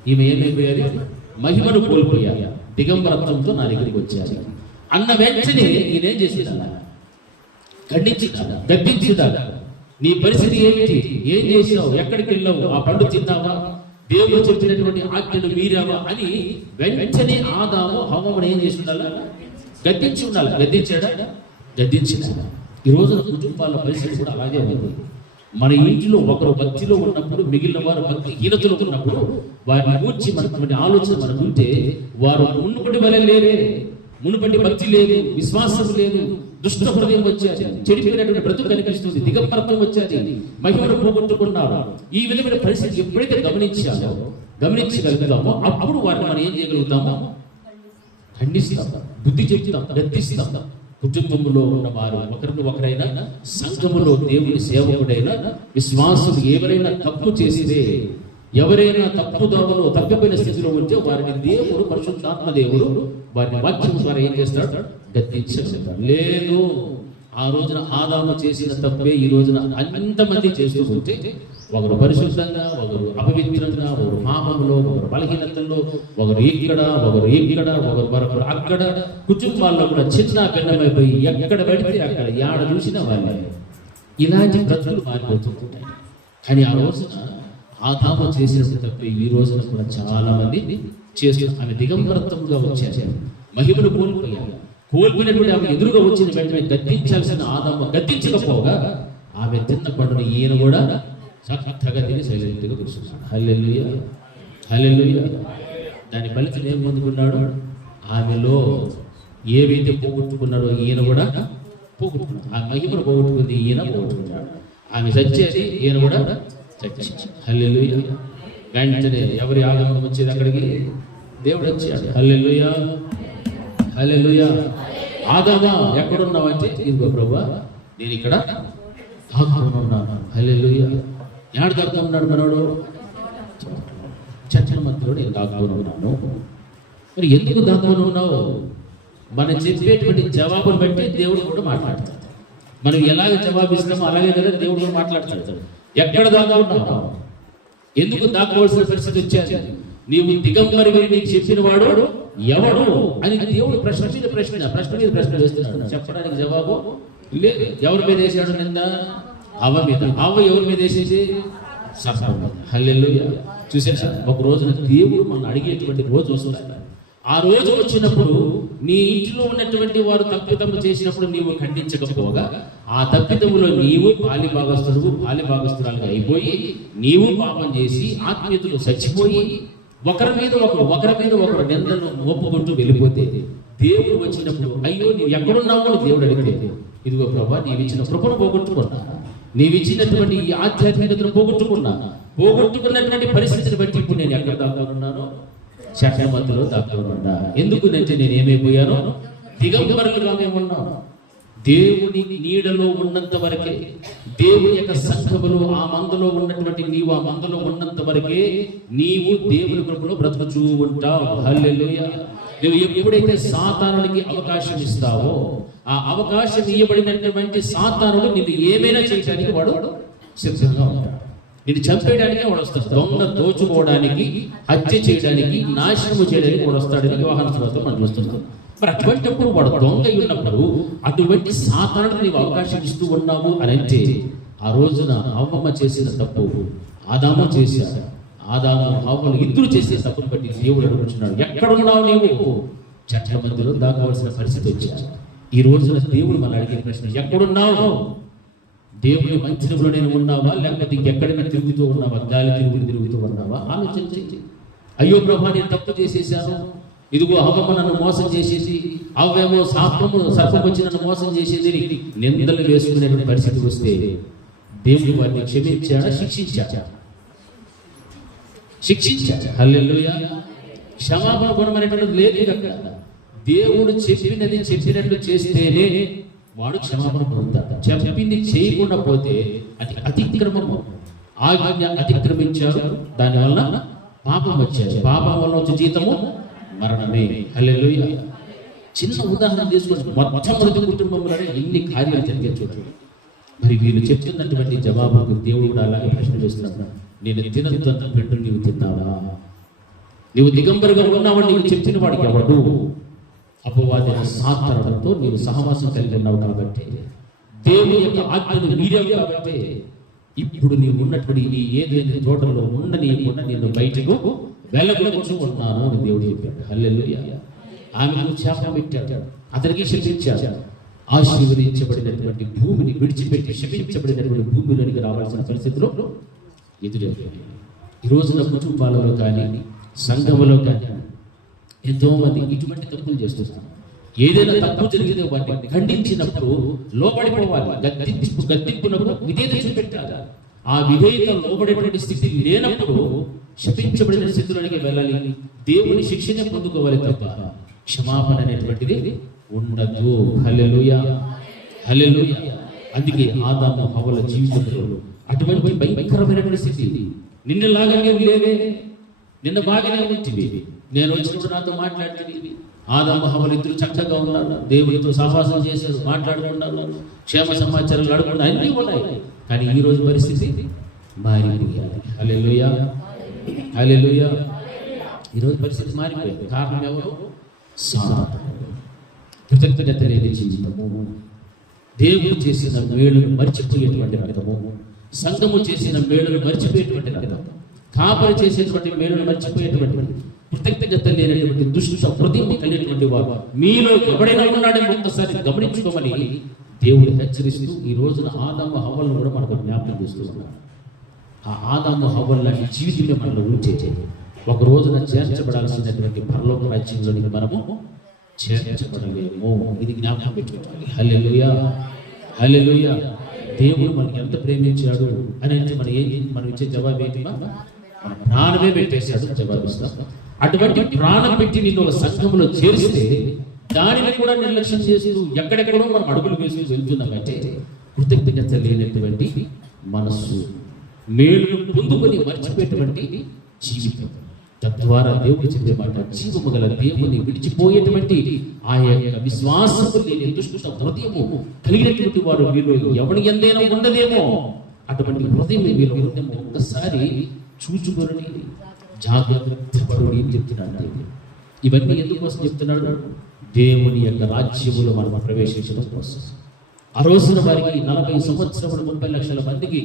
ఈమె ఏమైపోయారు? మహిమను కోల్పోయారు, దిగంబరత్వంతో నా దగ్గరికి వచ్చారు అన్న వెంటనే ఈయనేం చేసేదా? గద్దించుదా? నీ పరిస్థితి ఏమిటి? ఏం చేసావు? ఎక్కడికి వెళ్ళావు? ఆ పండు తిన్నావా? దేవుడు చెప్పినటువంటి ఆజ్ఞను మీరావా అని వెంటనే ఆదాము హవ్వను ఏం చేసి ఉండాలా? గద్దించి ఉండాలి. గద్దించాడా? ఈ రోజున కుటుంబాల పరిస్థితి కూడా అలాగే ఉంది. మన ఇంటిలో ఒకరు భక్తిలో ఉన్నప్పుడు మిగిలిన వారు భక్తిహీనతలో ఉన్నప్పుడు వారిని గూర్చి మనటువంటి ఆలోచన మనకు ఉంటే వారు మునుపటి వలె లేరే. మునుపటి భక్తి లేదు, విశ్వాసం లేదు, దుష్ట హృదయం వచ్చేది, చెడిపోయినటువంటి బ్రతుకు కనిపిస్తుంది, దిగంబరత్వం వచ్చేది, మహిమను పోగొట్టుకున్నారు. ఈ విధమైన పరిస్థితి ఎప్పుడైతే గమనించగలుగుతామో అప్పుడు వారిని మనం ఏం చేయగలుగుతామో? ఖండిస్తాం, బుద్ధి చెప్తాం, గద్దిస్తాం. కుటుంబంలో ఉన్న వారు ఒకరైనా, సంఘములో దేవుని సేవకుడైనా, విశ్వాసులు ఎవరైనా తప్పు చేసితే, ఎవరైనా తప్పుదోవలో తప్పిపోయిన స్థితిలో ఉంటే వారిని దేవుడు, పరిశుద్ధాత్మ దేవుడు వారిని వాక్యం ద్వారా ఏం చేస్తాడు? గద్దించేస్తాడు. లేదు, ఆ రోజున ఆదాము చేసిన తప్పే ఈ రోజున అంతమంది చేస్తూ ఉంటే, ఒకరు పరిశుద్ధంగా, ఒకరు అపవిత్రంగా, ఒకరు పాపంలో, ఒకరు బలహీనతల్లో, ఒకరు ఇక్కడ, ఒకరు అక్కడ, కుటుంబాల్లో కూడా చిన్న భిన్నమైపోయి ఎక్కడ పెడితే అక్కడ యాడ చూసినా వాళ్ళే ఇలాంటి బ్రతుకులు మారిపోతుంటాయి. కానీ ఆ రోజున ఆదాము చేసిన తప్పే ఈ రోజున కూడా చాలా మంది చేస్తున్నారు. ఆమె దిగంబరత్వంగా వచ్చారు, మహిమను కోల్పోయినటువంటి ఆమె ఎదురుగా వచ్చిన వెంటనే గద్దించాల్సిన ఆదాము గద్దించకపోగా ఆమె తిన్న పండును ఈయన కూడా చక్కగా తిని సైలెంట్గా కూర్చున్నాడు. హల్లెలూయా, హల్లెలూయా. దాని ఫలితం ఏం పొందుకున్నాడు? ఆమెలో ఏవైతే పోగొట్టుకున్నాడో ఈయన కూడా పోగొట్టుకున్నాడు. ఆ మహిమను పోగొట్టుకుంది ఈయన పోగొట్టుకున్నాడు. ఆమె చచ్చేది, ఈయన కూడా చచ్చాడు. హల్లెలూయా. వెంటనే ఎవరి ఆగమనం వచ్చేది అక్కడికి? దేవుడు వచ్చాడు. హల్లెలూయా, హల్లెలూయా. ఆదామా ఎక్కడున్నావంటే, ఇదిగో ప్రభువా నేను ఇక్కడ దాక్కుని ఉన్నాను. హల్లెలూయా. ఏడు దాక్కుని ఉన్నాడు మనోడు? చర్చల మధ్యలో నేను దాక్కుని ఉన్నాను. మరి ఎందుకు దాక్కుని ఉన్నావు? మనం చెప్పేటువంటి జవాబును బట్టి దేవుడు కూడా మాట్లాడతాడు. మనం ఎలాగ జవాబిస్తామో అలాగే కదా దేవుడు కూడా మాట్లాడతాడు. ఎక్కడ దాకా ఉన్నావు? ఎందుకు దాక్కోవాల్సిన పరిస్థితి వచ్చేది? నీవు దిగంబరిగా నీకు చెప్పిన వాడు ఎవడు అని దేవుడు ప్రశ్న మీద ప్రశ్న వేస్తున్నాడు. చెప్పడానికి జవాబు లేదు. ఎవరి మీద వేసాడు నింద? అవ్వ మీద. అవ్వ ఎవరి మీద వేసేసి? సర్పం మీద. హల్లెలూయా. చూసారా, ఒక రోజున దేవుడు మనం అడిగేటువంటి రోజు వస్తుంది. ఆ రోజు వచ్చినప్పుడు నీ ఇంటిలో ఉన్నటువంటి వారు తప్పిదము చేసినప్పుడు నీవు ఖండించకపోగా, ఆ తప్పిదములో నీవు పాలిభాగస్తురాలుగా అయిపోయి నీవు పాపం చేసి ఆత్మీయతలు చచ్చిపోయి ఒకరి మీద ఒకరు నిందను మోపుకుంటూ వెళ్ళిపోతే, దేవుడు వచ్చినప్పుడు అయ్యో నీవు ఎక్కడున్నావు అని దేవుడు అడిగితే, ఇదిగో ప్రభా నీవిచ్చిన కృపను పోగొట్టుకున్నా, నీవిచ్చినటువంటి ఈ ఆధ్యాత్మికతను పోగొట్టుకున్నటువంటి పరిస్థితిని బట్టి ఇప్పుడు నేను ఎక్కడ దాక్కున్నానో? చట్టం మధ్యలో దాక్కున్నా. ఎందుకు అంటే నేను ఏమైపోయానో? దిగంబరులుగా ఉన్నాను. దేవుని నీడలో ఉన్నంత వరకే, దేవుని యొక్క సంఘములో ఆ మందలో ఉన్నటువంటి నీవు ఆ మందలో ఉన్నంత వరకే నీవు దేవుని కృపలో బ్రతుకుచూ ఉంటావు. హల్లెలూయా. నువ్వు ఎప్పుడైతే సాతానునికి అవకాశం ఇస్తావో, ఆ అవకాశం ఇవ్వబడినటువంటి సాతానుడు నిన్ను ఏమైనా చేయడానికి వాడు సిద్ధంగా ఉంటాడు. నిన్ను చంపేయడానికే వాడు వస్తాడు. దొంగ దోచుకోవడానికి, హత్య చేయడానికి, నాశనము చేయడానికి వాడు వస్తాడని యోహాను సువార్తలో మనం చూస్తున్నాం. మరి అటువంటిప్పుడు వాడు దొంగ ఉన్నప్పుడు అటువంటి సాతానుడికి నీవు అవకాశం ఇస్తూ ఉన్నావు అని అంటే, ఆ రోజున అవ్వమ్మ చేసిన తప్పు ఆదాము చేశాడు. ఆదాము అవ్వలు ఇద్దరు చేసే తప్పును బట్టి దేవుడు అడుగుతున్నాడు, ఎక్కడున్నావు నీవు? చట్ల మధ్యలో దాకవలసిన పరిస్థితి వచ్చాడు. ఈ రోజున దేవుడు మనం అడిగే ప్రశ్న, ఎక్కడున్నావు? దేవుని మందిరంలో నేను ఉన్నావా, లేకపోతే ఇంకెక్కడైనా తిరుగుతూ ఉన్నావా, గాలి తిరుగుతూ ఉన్నావా? ఆలోచించి, అయ్యో ప్రభా నేను తప్పు చేసేసాను, ఇదిగో అవ్వమ్మ నన్ను మోసం చేసేసి, అవ్వేమో సర్పం వచ్చి నన్ను మోసం చేసేది నిందలు వేసుకునేటువంటి పరిస్థితి వస్తే దేవుడు వారిని క్షమించాడా, శిక్షించాడు. హల్లెలూయా. క్షమాపణ గుణం అనేటువంటిది లేదు అక్కడ. దేవుడు చెప్పినట్లు చేస్తేనే వాడు క్షమాపణ పొందుతాడు. చెప్పింది చేయకుండా పోతే అది అతిక్రమము. ఆజ్ఞ అతిక్రమించారు, దానివల్ల పాపం వచ్చారు. పాపం వల్ల వచ్చే జీతము మరణమే. హల్లెలూయా. చిన్న ఉదాహరణ తీసుకొని మొట్టమొదటి కుటుంబంలోనే ఎన్ని కార్యాలు జరిగే చూడండి. మరి వీళ్ళు చెప్తున్నటువంటి జవాబుకు దేవుడు కూడా అలాగే ప్రశ్న చేస్తున్నాడు. నేను తినద్దు అన్న పెట్టు నీవు తిన్నావా? నీవు దిగంబరుగా ఉన్నావని నీవు చెప్పిన వాడికి ఎవడు? అపవాది సాత్వరంతో నీవు సహవాసం కలిగి ఉన్నావు కాబట్టి, దేవుని యొక్క ఆజ్ఞను మీరావు కాబట్టి, ఇప్పుడు నీవు ఉన్నటువంటి ఈ ఏదైనా తోటలో ఉండనీయకుండా నేను బయటకు వెళ్ళగొచ్చు ఉన్నాను అని దేవుడు చెప్పాడు. హల్లెలూయా. ఆమెకు శాపం పెట్టాడు, అతనికి శపించాడు. ఆశీర్వదించబడినటువంటి భూమిని విడిచిపెట్టి శపించబడినటువంటి భూమిలోనికి రావాల్సిన పరిస్థితిలో ఎదురవుతుంది. ఈ రోజున కుటుంబాలలో కానీ సంఘములో కానీ ఎంతో మంది ఇటువంటి తప్పులు చేస్తున్నారు. ఏదైనా తప్పు జరిగితే వాటిని ఖండించినప్పుడు లోబడిపోవాలి. గద్దింపునప్పుడు విధేయత చూపెట్టాలి. ఆ విధేయత లోబడేటువంటి స్థితి లేనప్పుడు శపించబడిన స్థితిలోనికి వెళ్ళాలి. దేవుని శిక్షణ పొందుకోవాలి తప్ప క్షమాపణ అనేటువంటిది ఉండదు. హల్లెలూయా, హల్లెలూయా. అందుకే ఆదాము హవ్వల జీవితంలో అటువంటి భయంకరమైనటువంటి స్థితి. నిన్నలాగా నీవు లేవే, నిన్న బాగానే ఉంటివి, నేను వచ్చినప్పుడు నాతో మాట్లాడినవి. ఆదాము హవ్వలు ఇద్దరు చక్కగా ఉన్నారు, దేవుడితో సహవాసం చేశారు, మాట్లాడుకున్నారు, క్షేమ సమాచారాలు అడుగుకున్నారు, అన్నీ ఉన్నాయి. కానీ ఈ రోజు పరిస్థితి మారిపోయాలి. హల్లెలూయా, హల్లెలూయా. ఈరోజు పరిస్థితి మారిపోయింది. కారణం ఎవరు? కృతజ్ఞత లేని జీవితము, దేవుడు చేసిన మేలును మర్చిపోయేటువంటి రకము, సంఘము చేసిన మేలును మర్చిపోయేటువంటి రకము, కాపరి చేసేటువంటి మేలును మర్చిపోయేటువంటి, కృతజ్ఞత లేనటువంటి దుష్ట హృదయం కలిగినటువంటి వారు మీలో ఎవడైనా ఉన్నాడని ఒక్కసారి గమనించుకోమని దేవుడు హెచ్చరిస్తూ ఈ రోజున ఆదాము హవ్వలను కూడా మనకు జ్ఞాపకం చేస్తున్నాడు. ఆ ఆదాము హవ్వల లాంటి జీవితమే మనలో ఉంచేది. ఒక రోజున చేర్చబడాల్సినటువంటి పరలోక రాజ్యంలోనికి మనము చేర్చబడలేము. ఇది జ్ఞాపకం పెట్టుకోవాలి. హల్లెలూయా, హల్లెలూయా. దేవుడు మనకి ఎంత ప్రేమించాడు అని అంటే మనం ఇచ్చే జవాబు ఏంటి? మన ప్రాణమే పెట్టేశాడు జవాబిస్తాం. అటువంటి ప్రాణం పెట్టి నిన్ను ఒక సంఘంలో చేరిస్తే దానిని కూడా నిర్లక్ష్యం చేస్తూ ఎక్కడెక్కడో మనం అడుగులు వేసి వెళ్తున్నామంటే కృతజ్ఞత లేనటువంటి మనస్సు, మేలును పొందుకొని మర్చిపోయేటువంటి జీవితం. తద్వారా దేవుడు చెప్పే మాట, జీవము గల దేవుని విడిచిపోయేటువంటి ఆ యొక్క విశ్వాసము లేని దుష్ట హృదయము కలిగినటువంటి వారు మీరు ఎవరి ఎందైనా ఉండదేమో, అటువంటి హృదయం మీరు ఉందేమో ఒక్కసారి చూచుకొని జాగ్రత్త పడుడి అని చెప్తున్నాడు. ఇవన్నీ ఎందుకోసం చెప్తున్నాడు? దేవుని యొక్క రాజ్యములో మనం ప్రవేశించడం కోసం. ఆ రోజున వారికి 40 సంవత్సరములు 30 లక్షల మందికి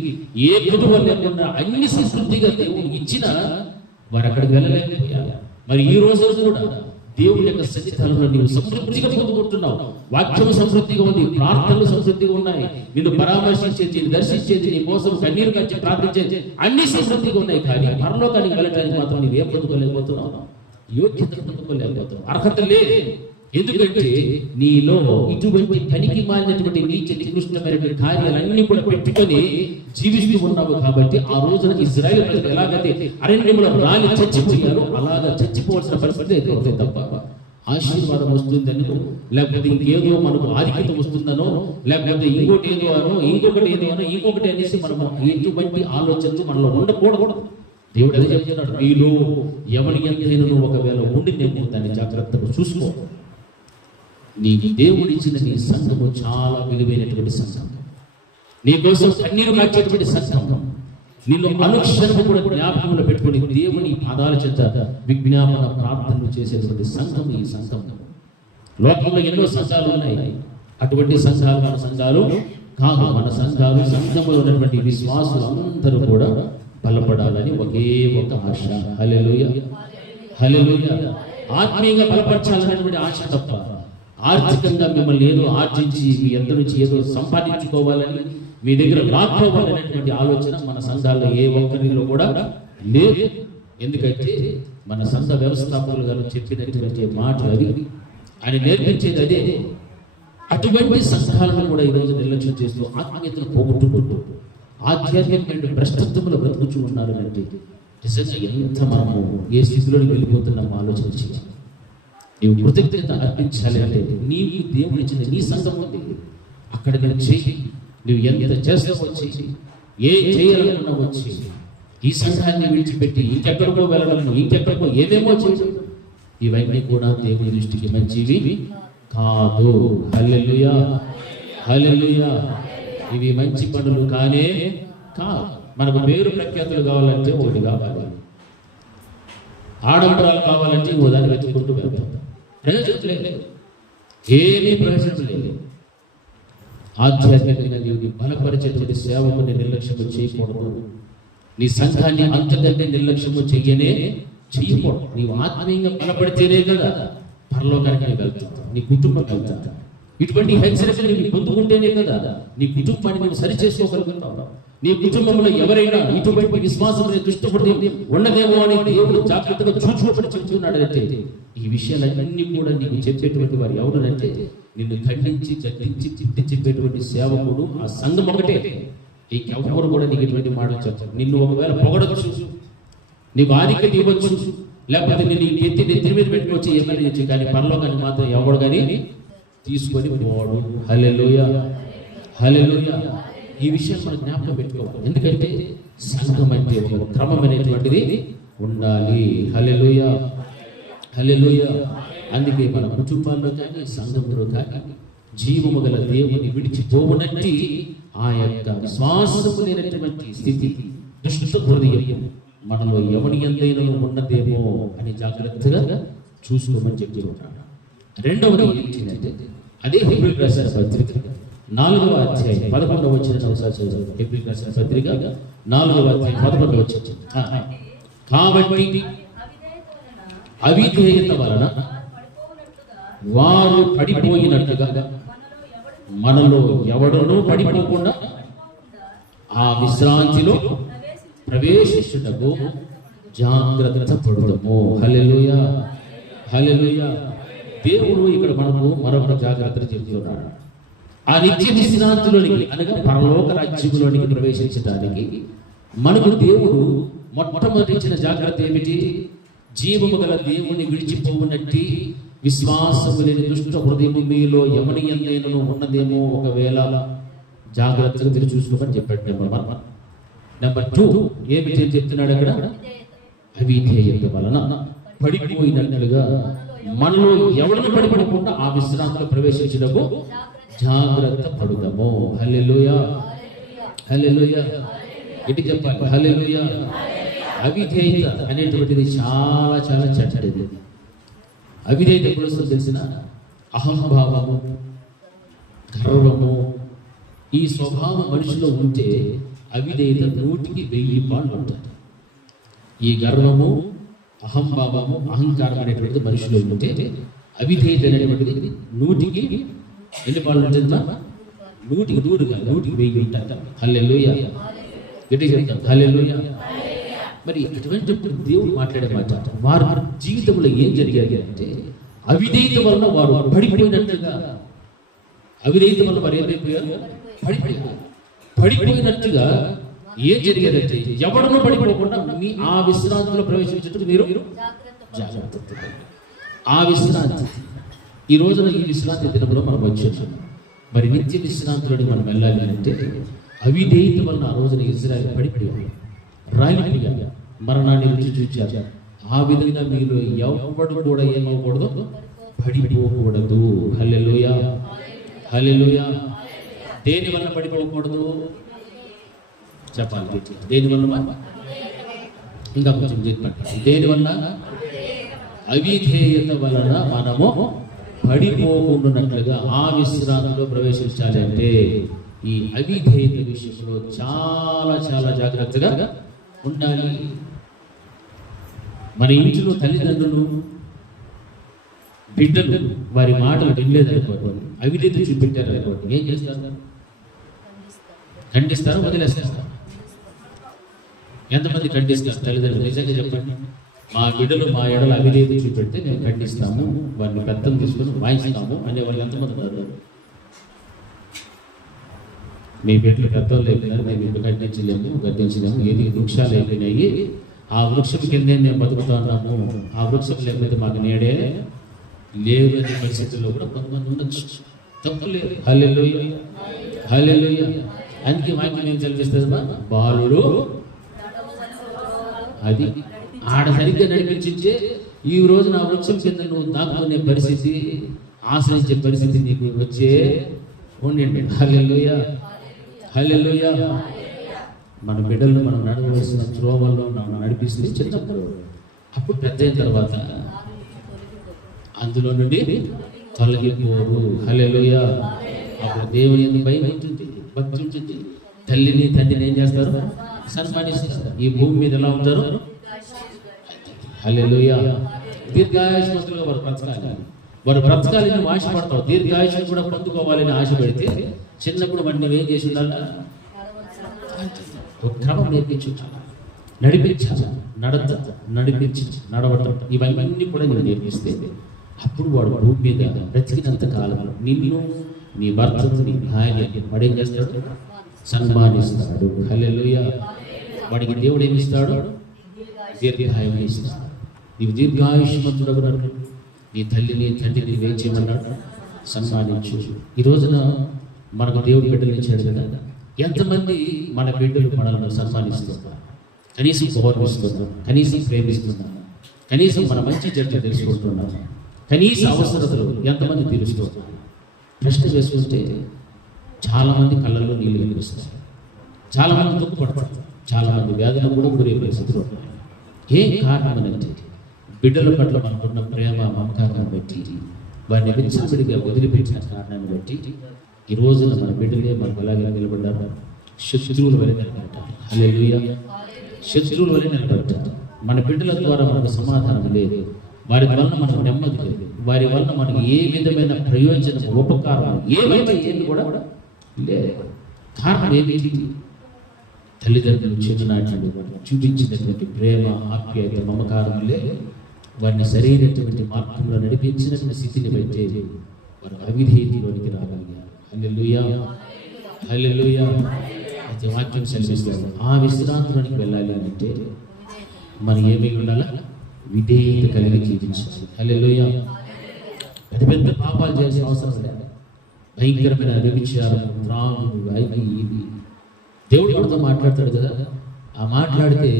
ఏ కుటుంబ లేకుండా అన్ని సమృద్ధిగా దేవుడు ఇచ్చిన వారు అక్కడికి వెళ్ళలేకపోయారు. మరి ఈ రోజు కూడా దేవుని యొక్క సన్నిధానంలో నీవు సమృద్ధిగా పొందుకుంటున్నావు. వాక్యము సమృద్ధిగా ఉంది, ప్రార్థనలు సమృద్ధిగా ఉన్నాయి, నిన్ను పరామర్శించేది, నిన్ను దర్శించేది, నీ కోసం కన్నీరు కచ్చి ప్రార్థించేది అన్ని సమృద్ధిగా ఉన్నాయి. కానీ పరలోకానికి వెళ్ళడానికి మాత్రం నీవు ఏం పొందుకోలేకపోతున్నావు? యోగ్యత పొందుకోలేకపోతున్నావు, అర్హత లేదు. ఎందుకంటే నీలో ఇటువంటి పనికి మారినటువంటి నీచ నికృష్టమైనటువంటి కార్యాలన్నీ కూడా పెట్టుకొని జీవిస్తూ ఉన్నావు. కాబట్టి ఆ రోజున ఇజ్రాయేల్ ప్రజలు ఎలాగైతే అరణ్యంలో రాలి చచ్చిపోయారో అలాగా చచ్చిపోవాల్సిన పరిస్థితి ఎదురవుతాయి తప్ప ఆశీర్వాదం వస్తుందని, లేకపోతే ఇంకేదో మనకు ఆధిక్యత వస్తుందనో, లేకపోతే ఇంకోటి ఏదో అనో, ఇంకొకటి అనేసి మనం ఎటువంటి ఆలోచనలు మనలో ఉండకూడదు. దేవుడు ఎలా చెప్తున్నాడు? నీలో ఎవరి ఎంతైనా ఒకవేళ ఉండి నేను దాన్ని జాగ్రత్తగా చూసుకో. నీ దేవుడిచ్చిన నీ సంఘము చాలా విలువైనటువంటి సంఘం, నీ కోసం కన్నీరు కాచేటువంటి సంఘం, నిన్ను అనుక్షణము కూడా జ్ఞాపకంలో పెట్టుకుని దేవుని పాదాల చేత విజ్ఞాపన ప్రార్థనలు చేసేటువంటి సంఘం ఈ సంఘం. లోకంలో ఎన్నో సంఘాలు ఉన్నాయి, అటువంటి సంఘాలు మన సంఘాలు కాదు. మన సంఘాలు, సంఘంలో ఉన్నటువంటి విశ్వాసులు అందరూ కూడా బలపడాలని ఒకే ఒక ఆశ. హల్లెలూయా, హల్లెలూయా. ఆత్మీయంగా బలపరచాలనేటువంటి ఆశ తప్ప ఆర్థికంగా మిమ్మల్ని ఏదో ఆర్జించి మీ అందరి నుంచి ఏదో సంపాదించుకోవాలని, మీ దగ్గర లాక్కోవాలనేటువంటి ఆలోచన మన సంఘాల్లో ఏ ఒక్కరిలో కూడా లేదు. ఎందుకంటే మన సంఘ వ్యవస్థాపకులు గారు చెప్పినటువంటి మాటలు అవి, ఆయన నేర్పించేది అదే. అటువంటి సంఘాలను కూడా ఈరోజు నిర్లక్ష్యం చేస్తూ ఆత్మీయతను పోగొట్టుకుంటూ ఆధ్యాత్మికమైన భ్రష్టత్వంలో బ్రతుకుతూ ఉన్నారు అంటే నిజంగా ఎంత మనము ఏ స్థితిలోకి వెళ్ళిపోతున్నామో ఆలోచించి నీవు కృతజ్ఞత అర్పించాలి అంటే నీకు దేవుడు ఇచ్చిన నీ సంఘం ఉంది, అక్కడ నేను చేయి. నువ్వు ఎంత చేస్తావు వచ్చి, ఏ చేయాలన్నా వచ్చి, ఈ సంఘాన్ని విడిచిపెట్టి ఇంకెక్కడికో వెళ్ళగలను, ఇంకెక్కడికో ఏమేమో చేసి, ఇవన్నీ కూడా దేవుని దృష్టికి మంచివి కాదు. హల్లెలూయా, హల్లెలూయా. ఇవి మంచి పనులు కానే కాదు. మనకు పేరు ప్రఖ్యాతులు కావాలంటే ఒకటి కావాలి, ఆడంబరాలు కావాలంటే ఇంకో దాన్ని వెతుక్కుంటూ వెళ్తాం. ప్రయోజనం లేదు, ఏమీ ప్రయోజనం లేదు. ఆధ్యాత్మికంగా నీవు బలపరిచేటువంటి సేవకుని నిర్లక్ష్యము చేయకూడదు. నీ సంఘాన్ని అంతకంటే నిర్లక్ష్యము చెయ్యకూడదు. నీవు ఆత్మీయంగా బలపడితేనే కదా పరలోకానికి వెళ్తావు, నీ కుటుంబం వెళ్తావు. ఇటువంటి హెచ్చరికలు నీవు పొందుకుంటేనే కదా నీ కుటుంబాన్ని నువ్వు సరి చేసుకోగలుగుతావు. నీ కుటుంబంలో ఎవరైనా ఇటువంటి విశ్వాసం దుష్టపడి ఉండదేమో అని దేవుడు జాగ్రత్తగా చూచుకోబడి చెబుతున్నాడంటే ఈ విషయాలన్నీ కూడా నీకు చెప్పేటువంటి వారు ఎవరునంటే నిన్ను ఖండించి గద్దించి తిట్టి చెప్పేటువంటి సేవకుడు ఆ సంఘం ఒకటే. ఇంకెవరు కూడా నీకు ఎటువంటి మాటలు చెప్తారు. నిన్ను ఒకవేళ పొగడచ్చు, నీకు ఆధిక్యత ఇవ్వచ్చు, లేకపోతే నేను ఎత్తి నెత్తి మీద పెట్టుకోవచ్చు, ఏమైనా చేయొచ్చు, కానీ పరలోకాన్ని మాత్రం ఎవడు కానీ తీసుకొని పోవాడు. హల్లెలూయా, హల్లెలూయా. ఈ విషయం మనం జ్ఞాపకం పెట్టుకోవాలి. ఎందుకంటే సంఘం అంటే ఒక క్రమం అనేటువంటిది ఉండాలి. హల్లెలూయా, హల్లెలూయా. అందుకే మన కుటుంబాల్లో కానీ సంఘంలో కానీ జీవము గల దేవుని విడిచిపోవునట్టి ఆ యొక్క విశ్వాసము లేనటువంటి స్థితి, దుష్ట హృదయం మనలో ఎవరి ఎందైనా ఉన్నదేమో అని జాగ్రత్తగా చూసుకోమని చెప్తున్నాడు. రెండవది ఏంటంటే అదే హెబ్రీయులకు రాసిన పత్రిక 4వ అధ్యాయం 11వ వచనం ఒకసారి చదువు. హెబ్రీయులకు రాసిన పత్రిక 4వ అధ్యాయం 11వ వచనం. కాబట్టి అవిధేయత వలన వారు పడిపోయినట్లుగా మనలో ఎవడనూ పడిపోకుండా ఆ విశ్రాంతిలో ప్రవేశించుటకు జాగ్రత్త పడుదము. హల్లెలూయా, హల్లెలూయా. దేవుడు ఇక్కడ మనకు మరొక జాగ్రత్తలు చెబుతున్నాడు. ఆ నిత్య విశ్రాంతిలోనికి అనగా పరలోక రాజ్యంలోనికి ప్రవేశించడానికి మనకు దేవుడు మొట్టమొదటి ఇచ్చిన జాగ్రత్త ఏమిటి? జీవము గల దేవుని విడిచిపోవునట్టి విశ్వాసము లేని దుష్ట హృదయము మీలో ఎవరి ఎందైనా ఉన్నదేమో ఒకవేళ జాగ్రత్తగా మీరు చూసుకోమని చెప్పాడు. నెంబర్ 2 ఏమిటి చెప్తున్నాడు అక్కడ? అవిధేయత వలన పడిపోయినట్లుగా మనలో ఎవరిని పడిపోకుండా ఆ విశ్రాంతిలో ప్రవేశించడము జాగ్రత్త పడుదాము. హల్లెలూయా, హల్లెలూయా. ఇటు చెప్పాలి, హల్లెలూయా. అవిధేయత అనేటువంటిది చాలా చాలా చెడ్డది. అవిధేయత ఎప్పుడు వస్తుందో తెలిసిన? అహంభావము, గర్వము, ఈ స్వభావం మనిషిలో ఉంటే అవిధేయత 100కి 1000 పాళ్ళు ఉంటాయి. ఈ గర్వము, అహంభావము, అహంకారం అనేటువంటిది మనిషిలో ఉంటే అవిధేయత అనేటువంటిది 100కి ఎన్ని పాళ్ళు ఉంటుందా? 100కి 100 కాదు, 100కి 1000 ఉంటాయి. హల్లెలూయా, గట్టిగా చెప్తాం, హల్లెలూయా. మరి అటువంటి దేవుడు మాట్లాడే మాట, వారి జీవితంలో ఏం జరిగాయి అంటే అవిధేయత వలన వారు పడిపోయినట్టుగా, అవిధేయత వల్ల వారు ఏమైపోయారు? పడిపోయినట్టుగా ఏం జరిగేదంటే ఎవడనూ పడిపోకుండా మీ ఆ విశ్రాంతిలో ప్రవేశించడం మీరు జాగ్రత్త. ఆ విశ్రాంతి ఈ రోజున ఈ విశ్రాంతి దినంలో మనం వచ్చేసాం. మరి నిత్య విశ్రాంతిలోని మనం వెళ్ళాలి అంటే అవిధేయత వలన ఆ రోజున ఇజ్రాయెల్ పడిపోయారు, రాలిపోయారు, మరణాన్ని రుచి చూచారు. ఆ విధంగా మీరు ఎవడు కూడా ఏమవకూడదు, పడిపోకూడదు. హల్లెలూయా, హల్లెలూయా. దేని వల్ల పడిపోకూడదు చెప్పాలి. దేని వల్ల? ఇంకా కొంచెం చెప్పండి. దేని వల్ల? అవిధేయత వలన మనము పడిపోకుండానట్లుగా ఆ విశ్రాంతిలో ప్రవేశించాలి అంటే ఈ అవిధేయత విషయంలో చాలా చాలా జాగ్రత్తగా ఉండాలి. మన ఇంట్లో తల్లిదండ్రులు బిడ్డలు వారి మాటలు వినలేదనుకోండి, అవిధేయత చూపెట్టారనుకోండి, ఏం చేస్తారు? ఖండిస్తారా, వదిలేస్తారా? ఎంతమంది ఖండిస్తారు? తల్లిదండ్రులు నిజంగా చెప్పండి. మా బిడ్డలు మా ఎడలు అవిధేయత చూపెడితే మేము ఖండిస్తాము, వారిని పెద్దలు తీసుకొని వాయిస్తాము అనే వాళ్ళు ఎంతమంది ఉన్నారు? మీ బిడ్డలు పెద్దలు లేపినారు, మేము ఇప్పుడు గద్దించలేము, ఏది వృక్షాలు అయిపోయినాయి, ఆ వృక్షం కిందే మేము బతుకుతున్నాము, ఆ వృక్షం లేకపోతే మాకు నేడే లేదు అనే పరిస్థితుల్లో కూడా కొంతమంది ఉండొచ్చు. తప్పు లేదు. హల్లెలూయా, హల్లెలూయా. అందుకే వాక్యం ఏం చదివిస్తుందా? బాలుడు అది ఆడ సరిగ్గా నడిపించే ఈ రోజు నా వృక్షం కింద నువ్వు దాక్కునే పరిస్థితి, ఆశ్రయించే పరిస్థితి నీకు వచ్చే ఉండండి. హల్లెలూయా, హల్లెలూయా. మన బిడ్డలను మనం నడవలసిన త్రోవల్లో మనం నడిపిస్తే చిన్నప్పుడు, అప్పుడు పెద్ద అయిన తర్వాత అందులో నుండి తొలగిపోరు. హల్లెలూయా. అప్పుడు దేవుని యందు భయం ఉంటుంది, భక్తి ఉంటుంది. తల్లిని తండ్రిని ఏం చేస్తారు? సన్మానిస్తారు. ఈ భూమి మీద ఎలా ఉంటారు? హల్లెలూయా. దీర్ఘాయుష్మంతులుగా వారు బ్రతకాలి. వారు బ్రతకాలని ఆశపడతారు. దీర్ఘాయుష్ను కూడా పొందుకోవాలని ఆశ పెడితే చిన్నప్పుడు వాడిని ఏం చేసి ఉండాలి? ఒక క్రమం నేర్పించాలి, నడిపించాలి, నడిపించి నడవటం, ఇవన్నీ కూడా నేను నేర్పిస్తే అప్పుడు వాడు భూమి మీద బ్రతికినంత కాలం నిన్ను, నీ భర్తను, నీ భార్య వాడేం చేస్తాడు? సన్మానిస్తాడు. హల్లెలూయా. వాడికి దేవుడు ఏమిస్తాడు? దీర్ఘాయువు ఇస్తాడు. నీవు దీర్ఘాయుష్మంతుడగునట్లు నీ తల్లిని తండ్రిని వేచేయమన్నాడు, సన్మానించు. ఈ రోజున మనకు దేవుడు బిడ్డలు ఇచ్చాడు కదా. ఎంతమంది మన బిడ్డలు మనల్ని సన్మానిస్తున్నారు, కనీసం గౌరవిస్తున్నారు, కనీసం ప్రేమిస్తున్నారు, కనీసం మన మంచి చెడ్డ తెలుసుకుంటున్నారు, కనీస అవసరతలు ఎంతమంది తీరుస్తున్నారు? ప్రశ్న చేసుకుంటే చాలామంది కళ్ళల్లో నీళ్ళు కనిపిస్తారు, చాలామంది దుఃఖపడతారు, చాలామంది వ్యాధులకు కూడా గురే పరిస్థితులు ఉన్నాయి. ఏం కారణం అంటే బిడ్డల పట్ల మనకున్న ప్రేమ మమకారాన్ని బట్టి, వారిని విచ్చలవిడిగా వదిలిపెట్టిన కారణాన్ని బట్టి ఈ రోజున మన బిడ్డలే మనకు ఎలాగే నిలబడ్డారు? శత్రువుల వలె నిలబడ్డారు. హల్లెలూయా. శత్రువుల వలె నిలబడ్డారు. మన బిడ్డల ద్వారా మనకు సమాధానం లేదు, వారి వలన మనకు నెమ్మది లేదు, వారి వలన మనకు ఏ విధమైన ప్రయోజనం, ఉపకారం ఏమైనా ఏమి కూడా లేదు. కారణం ఏమిటి? తల్లిదండ్రులు చిన్ననాటి చూపించినటువంటి ప్రేమ, ఆప్యాయత, మమకారంలే వారిని సరైనటువంటి మార్గంలో నడిపించినటువంటి స్థితిని బట్టి వారు అవిధేయతలోనికి రాగలిగారు. హల్లెలూయా, హల్లెలూయా. అయితే వాక్యం సెలవిస్తారు, ఆ విశ్రాంతిలోనికి వెళ్ళాలి అంటే మనం ఏమై ఉండాలా? విధేయత కలిగి జీవించాలి. హల్లెలూయా. పెద్ద పెద్ద పాపాలు చేయాల్సిన అవసరం లేదు. భయంకరమైన వ్యభిచారం, త్రాగుడు, అవి ఇవి దేవుడు మనతో మాట్లాడతాడు కదా. ఆ మాట్లాడితే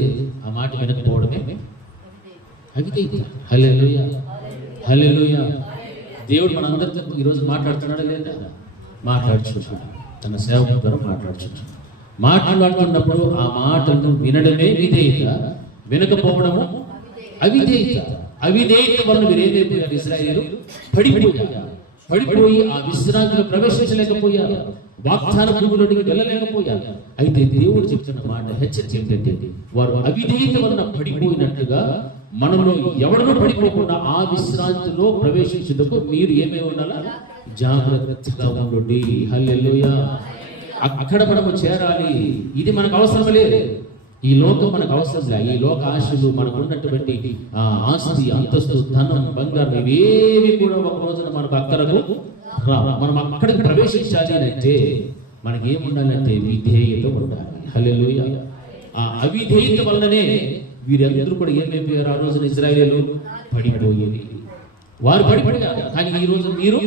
ఆ మాట వినకపోవడమే అవిధేయత. హల్లెలూయా, హల్లెలూయా. దేవుడు మన అందరితో ఈరోజు మాట్లాడుతున్నాడా లేదా? మాట్లాడుచున్నాడు. తన సేవకుల ద్వారా మాట్లాడుచున్నాడు. మాట్లాడుతున్నప్పుడు ఆ మాటలను వినడమే విధేయత, వినకపోవడము అవిధేయత. అవిధేయత వలన వీరేమైపోయారు? ఇశ్రాయేలు పడిపోయి ఆ విశ్రాంతిలో ప్రవేశించలేకపోయారు, వాగ్దాన భూమిలోనికి వెళ్ళలేకపోయారు. అయితే దేవుడు చెప్తున్న మాట, హెచ్చరిక ఏంటంటే వారు అవిధేయత వలన పడిపోయినట్లుగా మనలో ఎవరినో పడిపోకుండా ఆ విశ్రాంతిలో ప్రవేశించేందుకు మీరు ఏమేమి ఉండాలా? జాగ్రత్తగా ఉండండి. హల్లెలూయా. అక్కడ మనము చేరాలి. ఇది మనకు అవసరం లేదు. ఈ లోకం మనకు అవసరం లేదు. ఈ లోక ఆశలు, మనకు ఉన్నటువంటి ఆస్తి, అంతస్తు, ధనం, బంగారం ఇవేవి కూడా ఒక రోజున మనకు అక్కరకు మనం అక్కడికి ప్రవేశించాలి అంటే మనకి ఏముండాలంటే విధేయత ఉండాలి. హల్లెలూయా. ఆ అవిధేయత వల్లనే వీరందరూ కూడా ఏమైపోయారు? ఆ రోజున ఇశ్రాయేలు పడిపోయేది. వారు పడిపోయారు. కానీ ఈ రోజు మీరు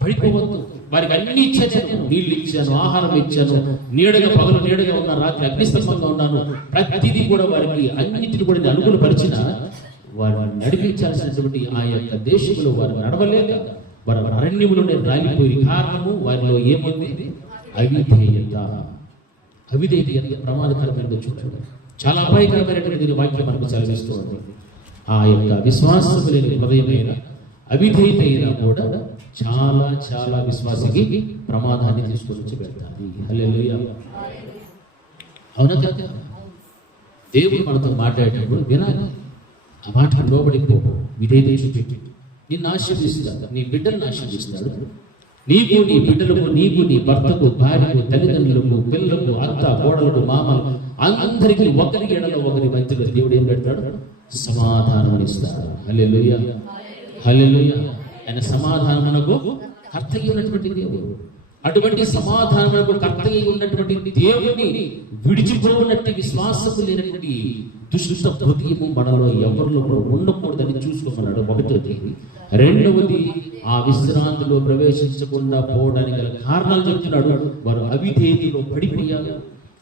పడిపోవద్దు. వారికి అన్ని ఇచ్చాను, నీళ్ళు ఇచ్చాను, ఆహారం ఇచ్చాను, నీడగా పగలు నీడగా ఉన్న, రాత్రి అగ్నిస్తంభంగా ఉన్నాను, ప్రతిదీ కూడా వారికి అన్నింటిని కూడా నేను అనుకూలపరిచిన వారు నడిపించాల్సినటువంటి ఆ యొక్క దేశంలో వారు నడవలేక వారు అరణ్యములోనే రాలిపోయి, కారణము వారిలో ఏముంది? అవిధేయత. అవిధేయత ఎంత ప్రమాదకరమైనదో చూడండి. చాలా అపాయకరమైనటువంటి వాక్యం మనకు సెలవిస్తూ ఉంది. ఆ యొక్క విశ్వాసము లేని హృదయమైన అవిధేయత అయినా కూడా చాలా చాలా విశ్వాసికి ప్రమాదాన్ని తీసుకొని వచ్చి పెడతాది. హల్లెలూయా. అవునా కదా? దేవుడు మనతో మాట్లాడేటప్పుడు వినాలి. ఆ మాట లోబడిపో, విధేయత చూపెట్టి నిన్ను ఆశీర్వదిస్తాడు, నీ బిడ్డలను ఆశీర్వదిస్తాడు, నీకు నీ బిడ్డలకు, నీకు నీ భర్తకు, భార్యకు, తల్లిదండ్రులకు, పిల్లలకు, అత్త కోడలకు, మామలకు అందరికీ ఒకరి ఎడల ఒకరి మధ్యలో దేవుడు ఏం పెడతాడు? సమాధానం ఇస్తాడు. హల్లెలూయా, హల్లెలూయా. ఆయన సమాధానమునకు కర్త ఉన్నటువంటి దేవుడు. అటువంటి సమాధానమునకు కర్త ఉన్నటువంటి దేవుని విడిచిపోయినట్టు విశ్వాసము లేనటువంటి దుష్ట హృదయము మనలో ఎవరిలో ఉండకూడదని చూసుకోమన్నాడు. ఒకటోది. రెండవది, ఆ విశ్రాంతిలో ప్రవేశించకుండా పోవడానికి గల కారణాలు చెప్తున్నాడు. వారు అవిధేయతలో పడిపోయారు.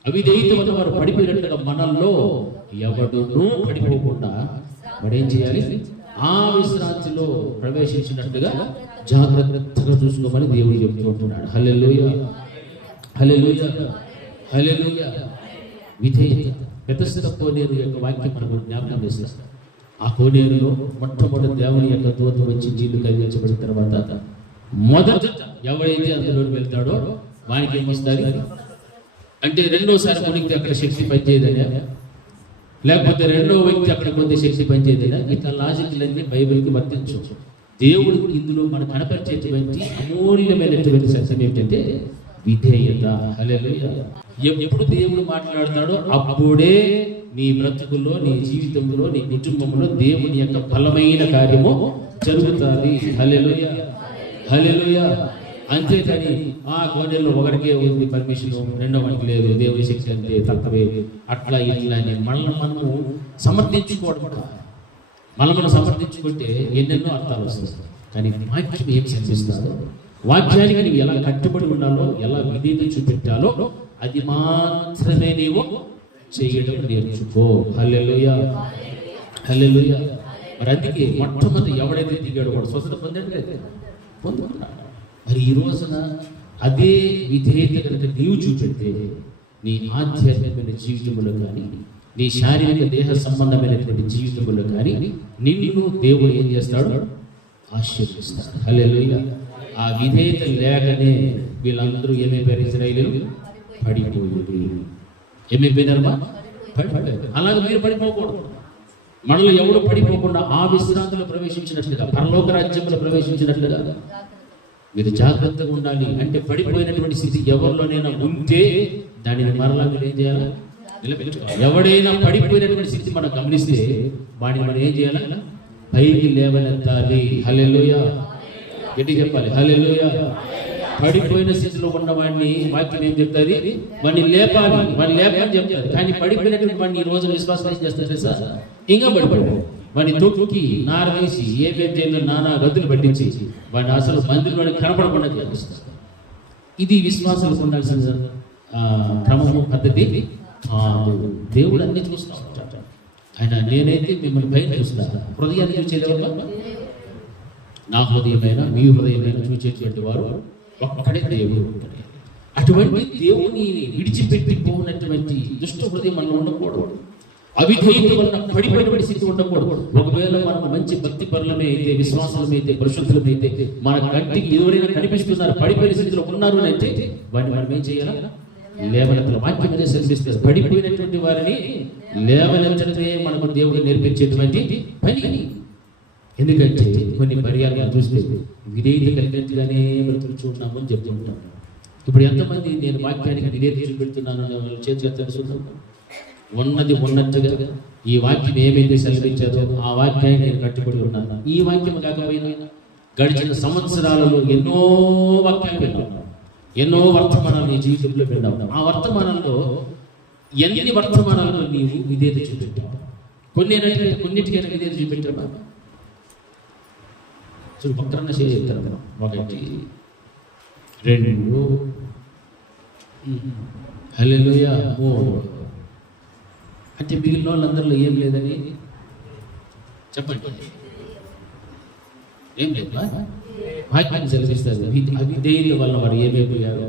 అవిధేయత వల్ల వారు పడిపోయినట్టుగా మనల్లో ఎవడునూ పడిపోకుండా వాడేం చేయాలి? ఆ విశ్రాంతిలో ప్రవేశించినట్టుగా జాగ్రత్తగా చూసుకోమని దేవుడు చెప్తూ ఉంటున్నాడు. హల్లెలూయా, హల్లెలూయా, హల్లెలూయా. విధేయత. బెతెస్దా కోనేరు యొక్క వాక్యం మనకు జ్ఞాపకం చేస్తారు. ఆ కోనేరులో మొట్టమొదటి దేవుని యొక్క దూత వచ్చి నీళ్లు కలిగించబడిన తర్వాత మొదట ఎవరైతే అందులోకి వెళ్తాడో వానికి ఏమొస్తుంది అంటే, రెండోసారి మునిగితే అక్కడ శక్తి పనిచేయదనే, లేకపోతే రెండో వ్యక్తి అక్కడ కొంత శక్తి పనిచేయదనే, ఇట్లా లాజిక్లన్నీ బైబిల్కి వర్తించు. దేవుడు ఇందులో మనకు కనపరిచేటువంటి అమూల్యమైనటువంటి సత్యం ఏమిటంటే విధేయత. హల్లెలూయా. ఎప్పుడు దేవుడు మాట్లాడతాడో అప్పుడే నీ బ్రతుకుల్లో, నీ జీవితంలో, నీ కుటుంబంలో దేవుని యొక్క బలమైన కార్యము జరుగుతుంది. హల్లెలూయా, హల్లెలూయా. అంతేకాని ఆ కోనేరులో ఒకరికే ఉంది పర్మిషన్, రెండో వాడికి లేదు, దేవుని శక్తి అంతే తక్కువే, అట్లా ఇట్లా అని మనము సమర్థించుకోవడం. మనం సమర్థించుకుంటే ఎన్నెన్నో అర్థాలు వస్తాయి. కానీ వాక్యం ఏం చదివిస్తారో, వాక్యానికి నువ్వు ఎలా కట్టుబడి ఉండాలో, ఎలా విధేయత చూపెట్టాలో అది మాత్రమే నీవు చేయడం నేర్చుకో. హల్లెలూయా, హల్లెలూయా. మరి అందుకే మొట్టమొదటి ఎవడైతే దిగాడో వాడు స్వస్థత పొందుతున్నాడు. మరి ఈ రోజున అదే విధేయత కనుక నీవు చూపెడితే నీ ఆధ్యాత్మికమైన జీవితంలో కానీ, నీ శారీరక దేహ సంబంధమైనటువంటి జీవితంలో కానీ నిన్ను దేవుడు ఏం చేస్తాడు? ఆశీర్వదిస్తాడు. హల్లెలూయా. ఆ విధేయత లేకనే వీళ్ళందరూ ఏమైపోయారు? ఇశ్రాయేలీయులు పడిపోయింది. ఏమైపోయినారమ్మా? పడిపోయారు. అలాగే మీరు పడిపోకూడదు. మనలో ఎవరు పడిపోకుండా ఆ విశ్రాంతిలో ప్రవేశించినట్లుగా, పరలోక రాజ్యంలో ప్రవేశించినట్లుగా మీరు జాగ్రత్తగా ఉండాలి. అంటే పడిపోయినటువంటి స్థితి ఎవరిలోనైనా ఉంటే దానిని మరలా మీరు ఏం చేయాలి? నిలబెట్టుకోవాలి. ఎవడైనా పడిపోయినటువంటి స్థితి మనం గమనిస్తే వాడిని మనం ఏం చేయాలి? పైకి లేవనెత్తాలి. హల్లెలూయా. గట్టి చెప్పాలి. హల్లెలూయా. పడిపోయిన స్థితిలో ఉన్న వాడిని వాక్యం ఏం చెప్తుంది? వాడిని లేపాలి, వాడిని లేపని చెప్తారు. కానీ పడిపోయినటువంటి వాడిని ఈ రోజు విశ్వాసం ఏం చేస్తారు సార్? ఇంకా పడిపోయాడు. వాడిని తొక్కి నారవేసి ఏమేం చేయాలో నానా గతులు పట్టించి వాడిని అసలు మందిరంలో కనపడకుండా చేస్తారు. ఇది విశ్వాసాలకు ఉండాల్సిన క్రమము, పద్ధతి. దేవుడు అన్ని చూస్తూ ఉంటాడు. ఆయన నేనైతే మిమ్మల్ని పైన చూస్తాను, హృదయాన్ని చూసేదేవా? నా హృదయమైన మీ హృదయమైన చూసేటువంటి వారు ఒక్కడే దేవుడు. అటువంటి దేవుని విడిచిపెట్టి పోనటువంటి దుష్ట హృదయం మనం ఉండకూడదు. అవిధేయత వలన పడిపోయినటువంటి స్థితి ఉండకూడదు. ఒకవేళ మనకు మంచి భక్తి పరులమే అయితే, విశ్వాసమైతే, పరిశుద్ధులమైతే, మన కంటికి ఎవరైనా కనిపిస్తున్నారు, పడిపోయిన స్థితిలో ఉన్నారు అంటే వాడిని మనం ఏం చేయాలి? లేవనెత్తడం. వాక్యం అనేది సెలవిస్తారు. పడిపోయినటువంటి వారిని లేవనెత్తడమే మనకు దేవుడు నేర్పించేటువంటి పని. ఎందుకంటే కొన్ని పర్యాలు చూస్తే విధేయత కలిగినట్టుగానే బ్రతుకుతున్నాము అని చెప్తుంటాం. ఇప్పుడు ఎంతమంది నేను వాక్యానికి విధేయత చూపెడుతున్నాను అనే వాళ్ళు చేతిగా తెలుసుకుంటాం. ఉన్నది ఉన్నట్టుగా ఈ వాక్యం ఏమైతే సెలవించారో ఆ వాక్యాన్ని నేను కట్టుబడి ఉన్నాను. ఈ వాక్యం కాకపోయినా గడిచిన సంవత్సరాలలో ఎన్నో వాక్యాలు విన్నాం, ఎన్నో వర్తమానాలు నీ జీవితంలో విన్నాం. ఆ వర్తమానంలో ఎన్ని వర్తమానాలలో నీవు విధేయత చూపెట్టావు? కొన్నిటికైనా విధేయత చూపెట్టావా? చూడు, పక్కన చెప్తారు. 1 2 హల్లెలూయా 3 అంటే మిగిలిన వాళ్ళందరిలో ఏం లేదని చెప్పండి. ఏం లేదు. వాక్యాన్ని సెలవిస్తారు. అవిధేయత వల్ల వాడు ఏమైపోయారు?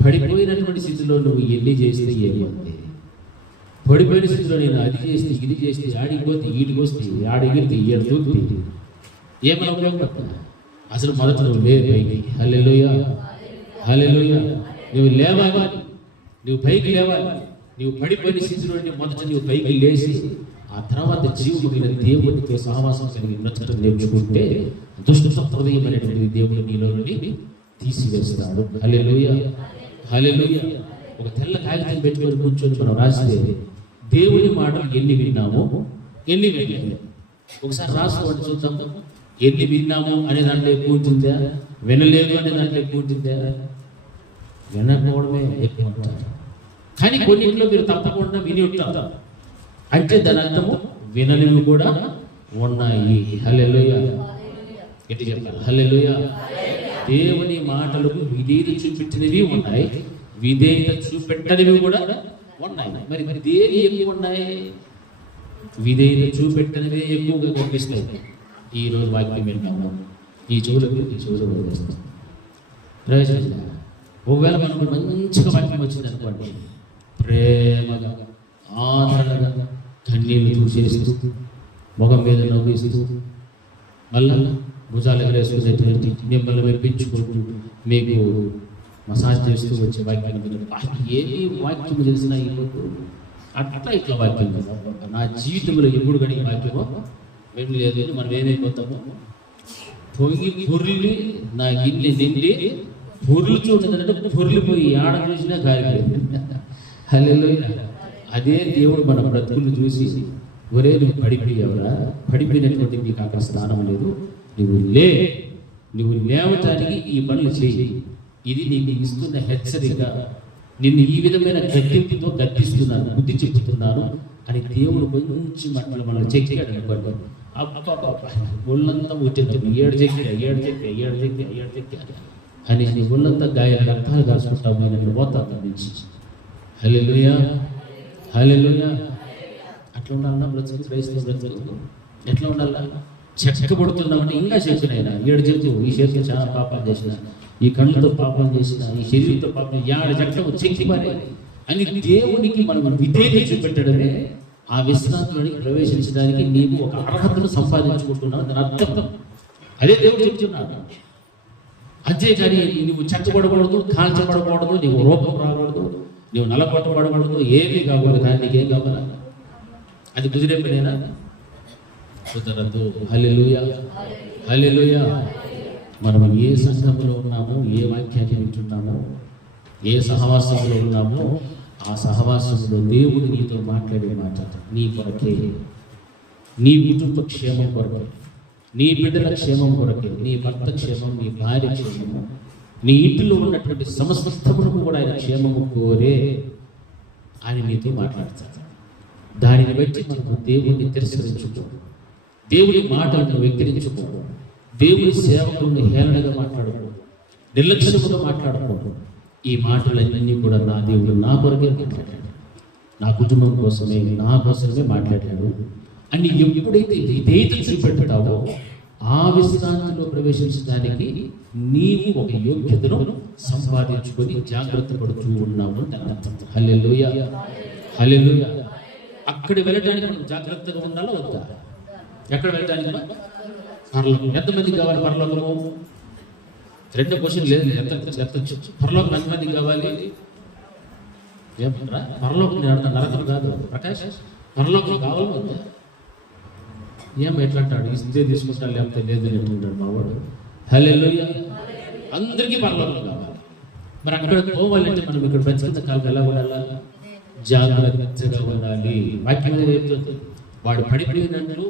పడిపోయినటువంటి స్థితిలో నువ్వు ఎన్ని చేస్తే ఏమైంది? పడిపోయిన స్థితిలో నేను అది చేస్తే, ఇది చేస్తే, ఆడిపోతే, ఈడికి వస్తే, ఆడిగితే, ఈడు దూకితే ఏమైనా ఉపయోగపడుతుంది? అసలు మొదట నువ్వు లేపైకి. హల్లెలూయా, హల్లెలూయా. నువ్వు లేవాలి, నువ్వు పైకి లేవాలి. నువ్వు పడిపోయిన స్థితిలో మొదట నువ్వు పైకి లేచి ఆ తర్వాత జీవుడిన దేవుడితో సహవాసం కలిగి బ్రతకడం నేర్చుకుంటే దుష్ట హృదయమైనటువంటి దేవుడు నీలో నుండి తీసివేస్తాడు. హల్లెలూయా, హల్లెలూయా. ఒక తెల్ల కాగితం పెట్టుకొని కూర్చొని మనం రాస్తే దేవుని మాటలు ఎన్ని విన్నామో ఎన్ని వినలేదు. ఒకసారి రాసుకోండి చూద్దాం. ఎన్ని విన్నాము అనే దాంట్లో ఎక్కువ ఉంటుందా, వినలేదు అనే దాంట్లో ఎక్కువ ఉంటుందా? వినకపోవడమే ఎక్కువ ఉంటారు. కానీ కొన్నింటిలో మీరు తప్పకుండా విని ఉంటారు. అంటే దాని అర్థము విననివి కూడా ఉన్నాయి. హల్లెలూయా, ఎట్టి చెప్పాలి. హల్లెలూయా. దేవుని మాటలకు విధేయత చూపెట్టినవి ఉన్నాయి, విధేయత చూపెట్టనివి కూడా ఉన్నాయి. మరి దేని ఎక్కువ ఉన్నాయి? విధేయత చూపెట్టనివే ఎక్కువగా కనిపిస్తాయి. ఈరోజు వాక్యం వింటాము, ఈ చెవులకు వదిలేస్తాం. ప్రయోజనం. ఒకవేళ మనకు మంచిగా వాక్యం వచ్చింది అనుకోండి, ప్రేమగా ఆదరణగా కన్నీళ్ళు చూసేస్తూ ముఖం మీద నవ్విస్తూ మళ్ళా భుజాలు ఎగరేసుకునేటువంటి మిమ్మల్ని మెప్పించుకుంటూ మీకు మసాజ్ చేస్తూ వచ్చే వాక్యం ఏది వాక్యం తెలిసినా ఈరోజు అట్లా ఇట్లా వాక్యం నా జీవితంలో ఎప్పుడు గడిగి వాక్యమో మేము లేదు. మనం ఏమైపోతామో పొంగి పొర్లి నా గిన్నె నిండి పొర్లు చూడంటే పొర్లిపోయి ఆడ చూసినా కాయలేదు. హల్లెలూయా. అదే దేవుడు మన బ్రతుకులు చూసి, ఒరే నువ్వు పడిపోయావురా, పడిపోయినటువంటి నీకు అక్కడ స్థానం లేదు, నువ్వు లేవటానికి ఈ పనులు చేయి, ఇది నీకు ఇస్తున్న హెచ్చరిక, నిన్ను ఈ విధమైన గద్దింపుతో గద్దిస్తున్నాను, బుద్ధి చెప్తున్నాను అని దేవుడు కొంచెం మాటలు మనం చెక్కాడు అనుకోండి. ఒళ్ళంతా పుట్టింది, ఏడు చెక్కా అని ఒళ్ళంతా గాయాలు రక్తాలు కాసుకుంటాము అని పోతాను నుంచి. హల్లెలూయా, హల్లెలూయా. అట్లా ఉండాలన్నా బ్రతుకు, క్రైస్తవ బ్రతుకు ఎట్లా ఉండాలా? చెక్కబడుతున్నామంటే ఇంకా చెప్పినైనా ఏడు చెప్తూ ఈ చేతితో చాలా పాపాలు చేసిన, ఈ కళ్ళతో పాపం చేసిన, ఈ శరీరంతో పాపం, ఏడు చెట్లకు చెక్కి మరి అని దేవునికి మనం విధేయత చూపెట్టడమే ఆ విశ్రాంతిలోనికి ప్రవేశించడానికి నీకు ఒక అర్హతను సంపాదించుకుంటున్నావు. దాని అర్థం అదే దేవుడు చెప్తున్నాడు. అంతేకాని నువ్వు చెక్కబడకూడదు, కాల్చబడకూడదు, నీవు రూపం రాకూడదు, నువ్వు నలగొట్టబడకూడదు, ఏమీ కాకూడదు. కానీ నీకేం కావాలా? అది కుదిరే పనేనా? కుదరదు. హల్లెలూయా, హల్లెలూయా. మనం ఏ సంఘంలో ఉన్నామో, ఏ వాక్యాన్ని వింటున్నామో, ఏ సహవాసంలో ఉన్నామో, ఆ సహవాసంలో దేవుడు నీతో మాట్లాడే మాట నీ కొరకే, నీ కుటుంబ క్షేమం కొరకే, నీ బిడ్డల క్షేమం కొరకే, నీ భర్త క్షేమం, నీ భార్య క్షేమము, నీ ఇంటిలో ఉన్నటువంటి సమస్తమును కూడా ఆయన క్షేమము కోరే ఆయన నీతో మాట్లాడతాడు. దానిని బట్టి మనం దేవుడిని తిరస్కరించుకో, దేవుడి మాటలను వెక్కిరించుకో, దేవుడి సేవకులను హేళనగా మాట్లాడుకో, నిర్లక్ష్యముగా మాట్లాడుకో. ఈ మాటలన్నీ కూడా నా దేవుడు నా కొరకే మాట్లాడాడు, నా కుటుంబం కోసమే, నా కోసమే మాట్లాడాడు అని ఎప్పుడైతే విధేయత చూపెట్టావో ఆ విశ్రాంతిలో ప్రవేశించడానికి నీవు ఒక యోగ్యతను సంపాదించుకొని జాగ్రత్త పడుతూ ఉన్నావు. హల్లెలూయా, హల్లెలూయా. అక్కడ వెళ్ళడానికి మనం జాగ్రత్తగా ఉండాలో వద్దా? ఎక్కడ వెళ్ళడానికి? పరలోకం. ఎంతమందికి కావాలి పరలోకము? రెండో క్వశ్చన్ లేదు. ఎంత పరలోకం ఎంతమందికి కావాలి? ఏమన్నా పరలోకం నరకం కాదు ప్రకాష్, పరలోకం కావాలి. ఏమో ఎట్లా అంటాడు? ఇస్తే తీసుకుంటాడు, లేకపోతే లేదు అంటున్నాడు మావాడు. హల్లెలూయా. అందరికీ పరలోకం కావాలి. మరి అక్కడ పోవాలంటే మనం ఇక్కడ పెంచుకున్న కాలం ఎలా ఉండాలా? జాగ్రత్తగా ఉండాలి. వాక్యం చెప్తుంది, వాడు పడిపోయినట్లు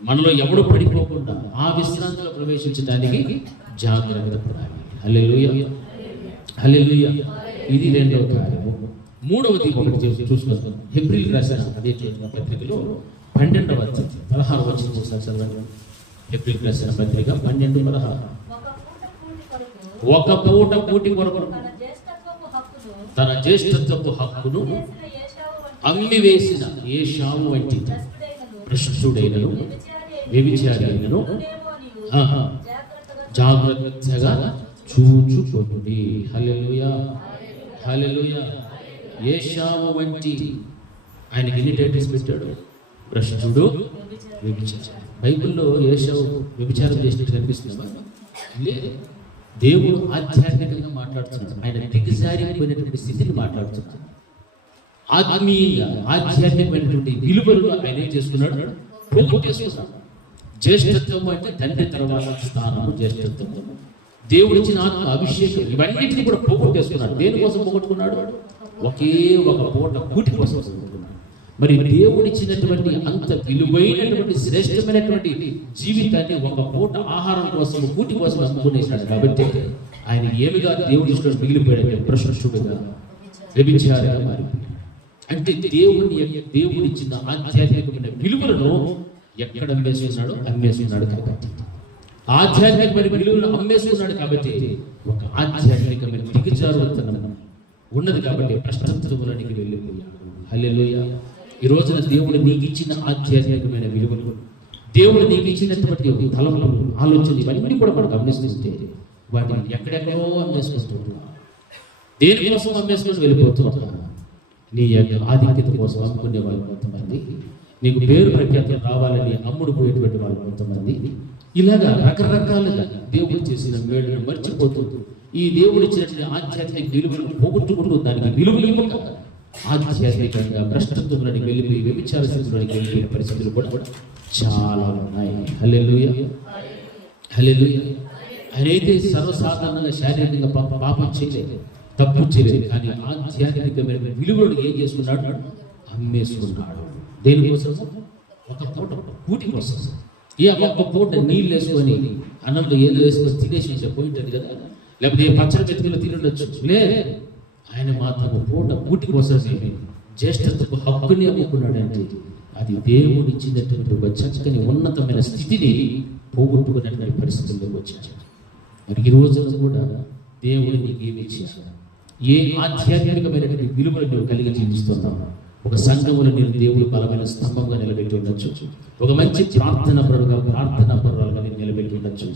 మనలో ఎవడు పడిపోకుండా ఆ విశ్రాంతిలో ప్రవేశించడానికి జాగ్రత్త పడాలి. హల్లెలూయా, హల్లెలూయా. ఇది రెండవ కార్యము. మూడవది ఒకటి చూసుకుంటాం. హెబ్రీయులకు రాసిన పత్రికలో 12వ అధ్యాయం 16వ వచనం ఒకసారి చదవండి. హెబ్రీయులకు రాసిన పత్రిక 12:16. ఒక పూట కూటి కొరకు తన జ్యేష్ఠత్వపు హక్కును అమ్మివేసిన ఏశావు వంటి భ్రష్టుడైనను వ్యభిచారైనను జాగ్రత్తగా చూచుకోండి. హల్లెలూయా, హల్లెలూయా. ఏశావు వంటి ఆయనకి ఎన్ని టైటిల్స్ పెట్టాడు? భ్రష్టుడు, వ్యభిచారి. బైబిల్లో ఏశావు వ్యభిచారం చేసినట్టు కనిపిస్తుందా? లేదు. దేవుడు ఆధ్యాత్మికంగా మాట్లాడుతున్నాడు. ఆయన దిగజారిపోయినటువంటి స్థితిని మాట్లాడుతున్నాడు. ఆత్మీయంగా ఆధ్యాత్మికమైనటువంటి విలువలు ఆయన ఏం చేసుకున్నాడు? పోగొట్టేసుకున్నాడు. జ్యేష్ఠత్వం అంటే తండ్రి తర్వాత స్థానము జ్యేష్ఠత్వం. దేవుడిచ్చిన ఆత్మ అభిషేకం ఇవన్నిటిని కూడా పోగొట్టేసుకున్నాడు. దేనికోసం పోగొట్టుకున్నాడు? ఒకే ఒక పూట కూటి కోసం పోగొట్టుకున్నాడు. మరి దేవుడిచ్చినటువంటి అంత విలువైనటువంటి శ్రేష్టమైనటువంటి జీవితాన్ని ఒక పూట ఆహారం కోసం కూటి కోసం అమ్ముకునేసాడు. కాబట్టి ఆయన ఏమిగా దేవుడి దృష్టిలో మిగిలిపోయాడంటే ప్రశంసుడుగా, వ్యభిచారిగా మారిపోయాడు. అంటే దేవుడిచ్చిన ఆధ్యాత్మికమైన విలువలను ఎక్కడ అమ్మేసుకున్నాడు కాబట్టి, ఆధ్యాత్మికమైన విలువలను అమ్మేసుకున్నాడు కాబట్టి ఒక ఆధ్యాత్మికమైన దిగజారుతనం ఉన్నది కాబట్టి ప్రశ్నత్వములనికి వెళ్ళిపోయాడు. హల్లెలూయా. ఈ రోజున దేవుడు నీకు ఇచ్చిన ఆధ్యాత్మికమైన విలువలు, దేవుడు నీకు ఇచ్చినటువంటి తలములు, ఆలోచనలు ఇవన్నీ కూడా మనం గమనిస్తుంటే వాటిని ఎక్కడెక్కడో అమ్మేసుకుంటున్నాం. దేనికోసం అమ్మేసుకొని వెళ్ళిపోతున్నాం? నీ యొక్క ఆధిక్యత కోసం అమ్ముకునే వాళ్ళు కొంతమంది, నీకు పేరు ప్రఖ్యాతులు రావాలని అమ్ముడు పోయేటువంటి వాళ్ళు కొంతమంది, ఇలాగా రకరకాలుగా దేవుడు చేసిన మేలును మర్చిపోతూ ఈ దేవుడు ఇచ్చినటువంటి ఆధ్యాత్మిక విలువలను పోగొట్టుకుంటూ దానికి విలువ ఇవ్వక ఆధ్యాత్మికంగా భ్రష్టత్వంలోనికి వెళ్ళిపోయి వ్యభిచార స్థితిలోనికి వెళ్ళిపోయిన పరిస్థితులు కూడా చాలా ఉన్నాయి. హల్లెలూయా, హల్లెలూయా. ఆయనైతే సర్వసాధారణంగా శారీరకంగా పాపం చేయలేదు, తప్పు చేయలేదు, కానీ ఆధ్యాత్మికమైన విలువలను ఏం చేసుకున్నాడు? అమ్మేసుకున్నాడు. దేనికోసం? ఒక పూట కూటి కోసం. ఒక్క పూట నీళ్ళు వేసుకొని అన్నంలో ఏదో వేసుకొని తినేసి పోయింటుంది కదా, లేకపోతే పచ్చడి మెతుకులు తినొచ్చు. లే, ఆయన మాత్రం పూట కూటి కోసం జ్యేష్ఠతకు హక్కుని అమ్ముకున్నాడంటే అది దేవుడు ఇచ్చినటువంటి ఒక చక్కని ఉన్నతమైన స్థితిని పోగొట్టుకున్నటువంటి పరిస్థితుల్లోకి వచ్చాడు. మరి ఈ రోజున కూడా దేవుడు నీకు ఏమి ఇచ్చాడు? ఏ ఆధ్యాత్మికమైనటువంటి విలువలు నువ్వు కలిగి జీవిస్తున్నావు? ఒక సంఘములో నేను దేవుడు బలమైన స్తంభంగా నిలబెట్టి ఉండొచ్చు, ఒక మంచి ప్రార్థనా పరులుగా నేను నిలబెట్టి ఉండొచ్చు,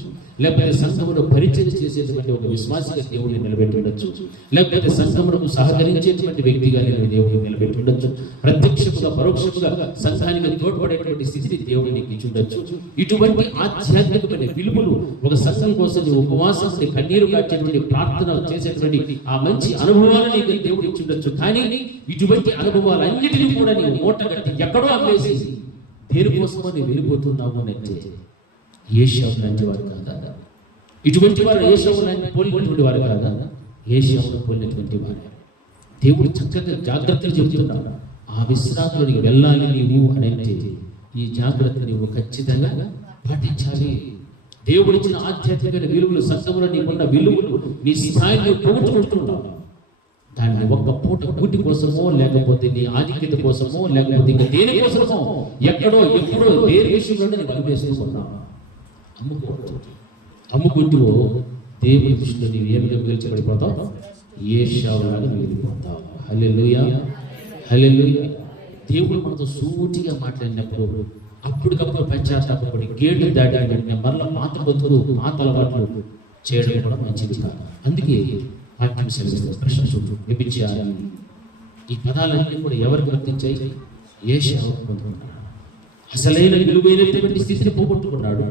లేకపోతే సంఘములో పరిచయం చేసేటువంటి ఒక విశ్వాసిగా దేవుడిని నిలబెట్టి ఉండొచ్చు, లేకపోతే సంఘములకు సహకరించేటువంటి వ్యక్తిగా నేను దేవుడిని నిలబెట్టి ఉండొచ్చు, ప్రత్యక్షముగా పరోక్షముగా సంఘానికి తోడ్పడేటువంటి స్థితిని దేవుడు నీకు ఇచ్చి ఉండొచ్చు. ఇటువంటి ఆధ్యాత్మికమైన విలువలు ఒక సంఘం కోసం ఉపవాసం కన్నీరు కాచేటువంటి ప్రార్థన చేసేటువంటి ఆ మంచి అనుభవాలను నీకు దేవుడు ఇచ్చి ఉండొచ్చు. కానీ ఇటువంటి అనుభవాలు అన్నిటినీ కూడా నీవు మూటగట్టి ఎక్కడో అమ్మేసి దేనికోసమో నీవు వెళ్ళిపోతున్నావు అంటే ఏషావు లాంటి వారు కాదా? ఇటువంటి వారు ఏషావు లాంటి పోలినటువంటి వారు కాదా? ఏషావును పోలినటువంటి వారు. దేవుడు చక్కగా జాగ్రత్తలు చెబుతున్నాడు. ఆ విశ్రాంతిలోనికి వెళ్ళాలి నీవు అని అంటే ఈ జాగ్రత్త నీవు ఖచ్చితంగా పాటించాలి. దేవుడిచ్చిన ఆధ్యాత్మిక విలువలు, సంఘంలో నీకున్న విలువలు, నీ స్థాయిని పోగొట్టుకుంటున్నావు. దాన్ని ఒక్క పూట కూటి కోసమో, లేకపోతే నీ ఆధిక్యత కోసమో, లేకపోతే ఇంకా దేని కోసమో, ఎక్కడో ఎప్పుడో దేని విషయంలో నీవు అనిపేసుకున్నావు. అమ్ముకుంటూ దేవుని దృష్టిలో నీవు ఏమిగా మిగిల్చబడిపోతావు? ఏషావులాగా మిగిలిపోతావు. హల్లెలూయా, హల్లెలూయా. దేవుడు మనతో సూటిగా మాట్లాడినప్పుడు అప్పటికప్పుడు పశ్చాత్తాపడి గేట్లు దాటి మరలా పాత బతుకులు, పాత అలవాట్లు చేయడం కూడా మంచిది కాదు. అందుకే వాక్యం సెలవిస్తుంది, ప్రశంసుడు, వ్యభిచారి, ఈ పదాలన్నీ కూడా ఎవరికి వర్తించాయి? ఏషావు పొందుకున్నాడు. అసలైన విలువైనటువంటి స్థితిని పోగొట్టుకున్నాడు.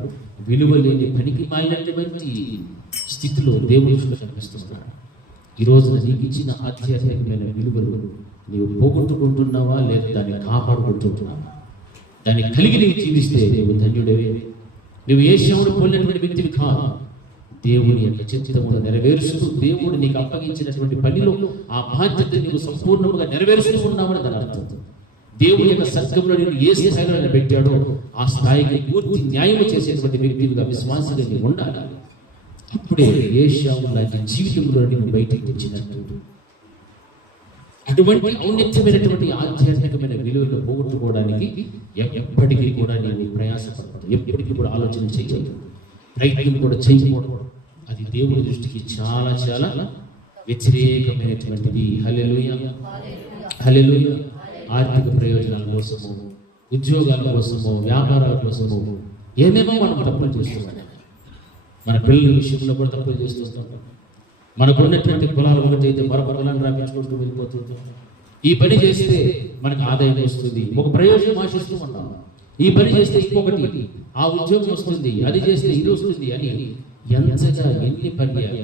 విలువ లేని పనికి మాలినటువంటి స్థితిలో దేవుడి కనిపిస్తున్నాడు. ఈ రోజున నీకు ఇచ్చిన ఆధ్యాత్మికమైన విలువలు నీవు పోగొట్టుకుంటున్నావా, లేదా దాన్ని కాపాడుకుంటున్నావా? దాన్ని కలిగి నీవు జీవిస్తే నీవు ధన్యుడవే. నువ్వు ఏషావును పోలినటువంటి వ్యక్తివి కాదు. దేవుని యొక్క చిత్తమును నెరవేరుస్తూ దేవుడు నీకు అప్పగించినటువంటి పనిలో ఆ బాధ్యత నీవు సంపూర్ణంగా నెరవేరుస్తూ ఉన్నామని దాని అర్థం. దేవుని యొక్క సత్యంలో నేను ఏ స్థాయిలో పెట్టాడో ఆ స్థాయికి పూర్తి న్యాయం చేసేటువంటి వ్యక్తిగా, విశ్వాసంగా నీవు ఉండాలి. అప్పుడే ఏషావు లాంటి జీవితంలో నేను బయటకు తెచ్చినట్టు. అటువంటి ఔన్నత్యమైనటువంటి ఆధ్యాత్మికమైన విలువలను పోగొట్టుకోవడానికి ఎప్పటికీ కూడా నేను ప్రయాసపడతాను. ఎప్పటికీ కూడా ఆలోచన చేయలేదు, ప్రయత్నం కూడా చేయకూడదు. అది దేవుని దృష్టికి చాలా చాలా వ్యతిరేకమైనటువంటిది. హల్లెలూయా, హల్లెలూయా. ఆర్థిక ప్రయోజనాల కోసము, ఉద్యోగాల కోసము, వ్యాపారాల కోసము ఏమేమో మనం తప్పులు చేస్తున్నాం. మన పిల్లల విషయంలో కూడా తప్పులు చేస్తున్నాం. మనకు ఉన్నటువంటి కులాలు ఒకటైతే మరొక కులాన్ని రాపించుకుంటూ వెళ్ళిపోతుంటాం. ఈ పని చేస్తే మనకు ఆదాయం వస్తుంది, ఒక ప్రయోజనం ఆశిస్తూ ఉన్నాం. ఈ పని చేస్తే ఇంకొకటి, ఆ ఉద్యోగం వస్తుంది, అది చేస్తే ఇది వస్తుంది అని ఎంతగా ఎన్ని పర్యాలు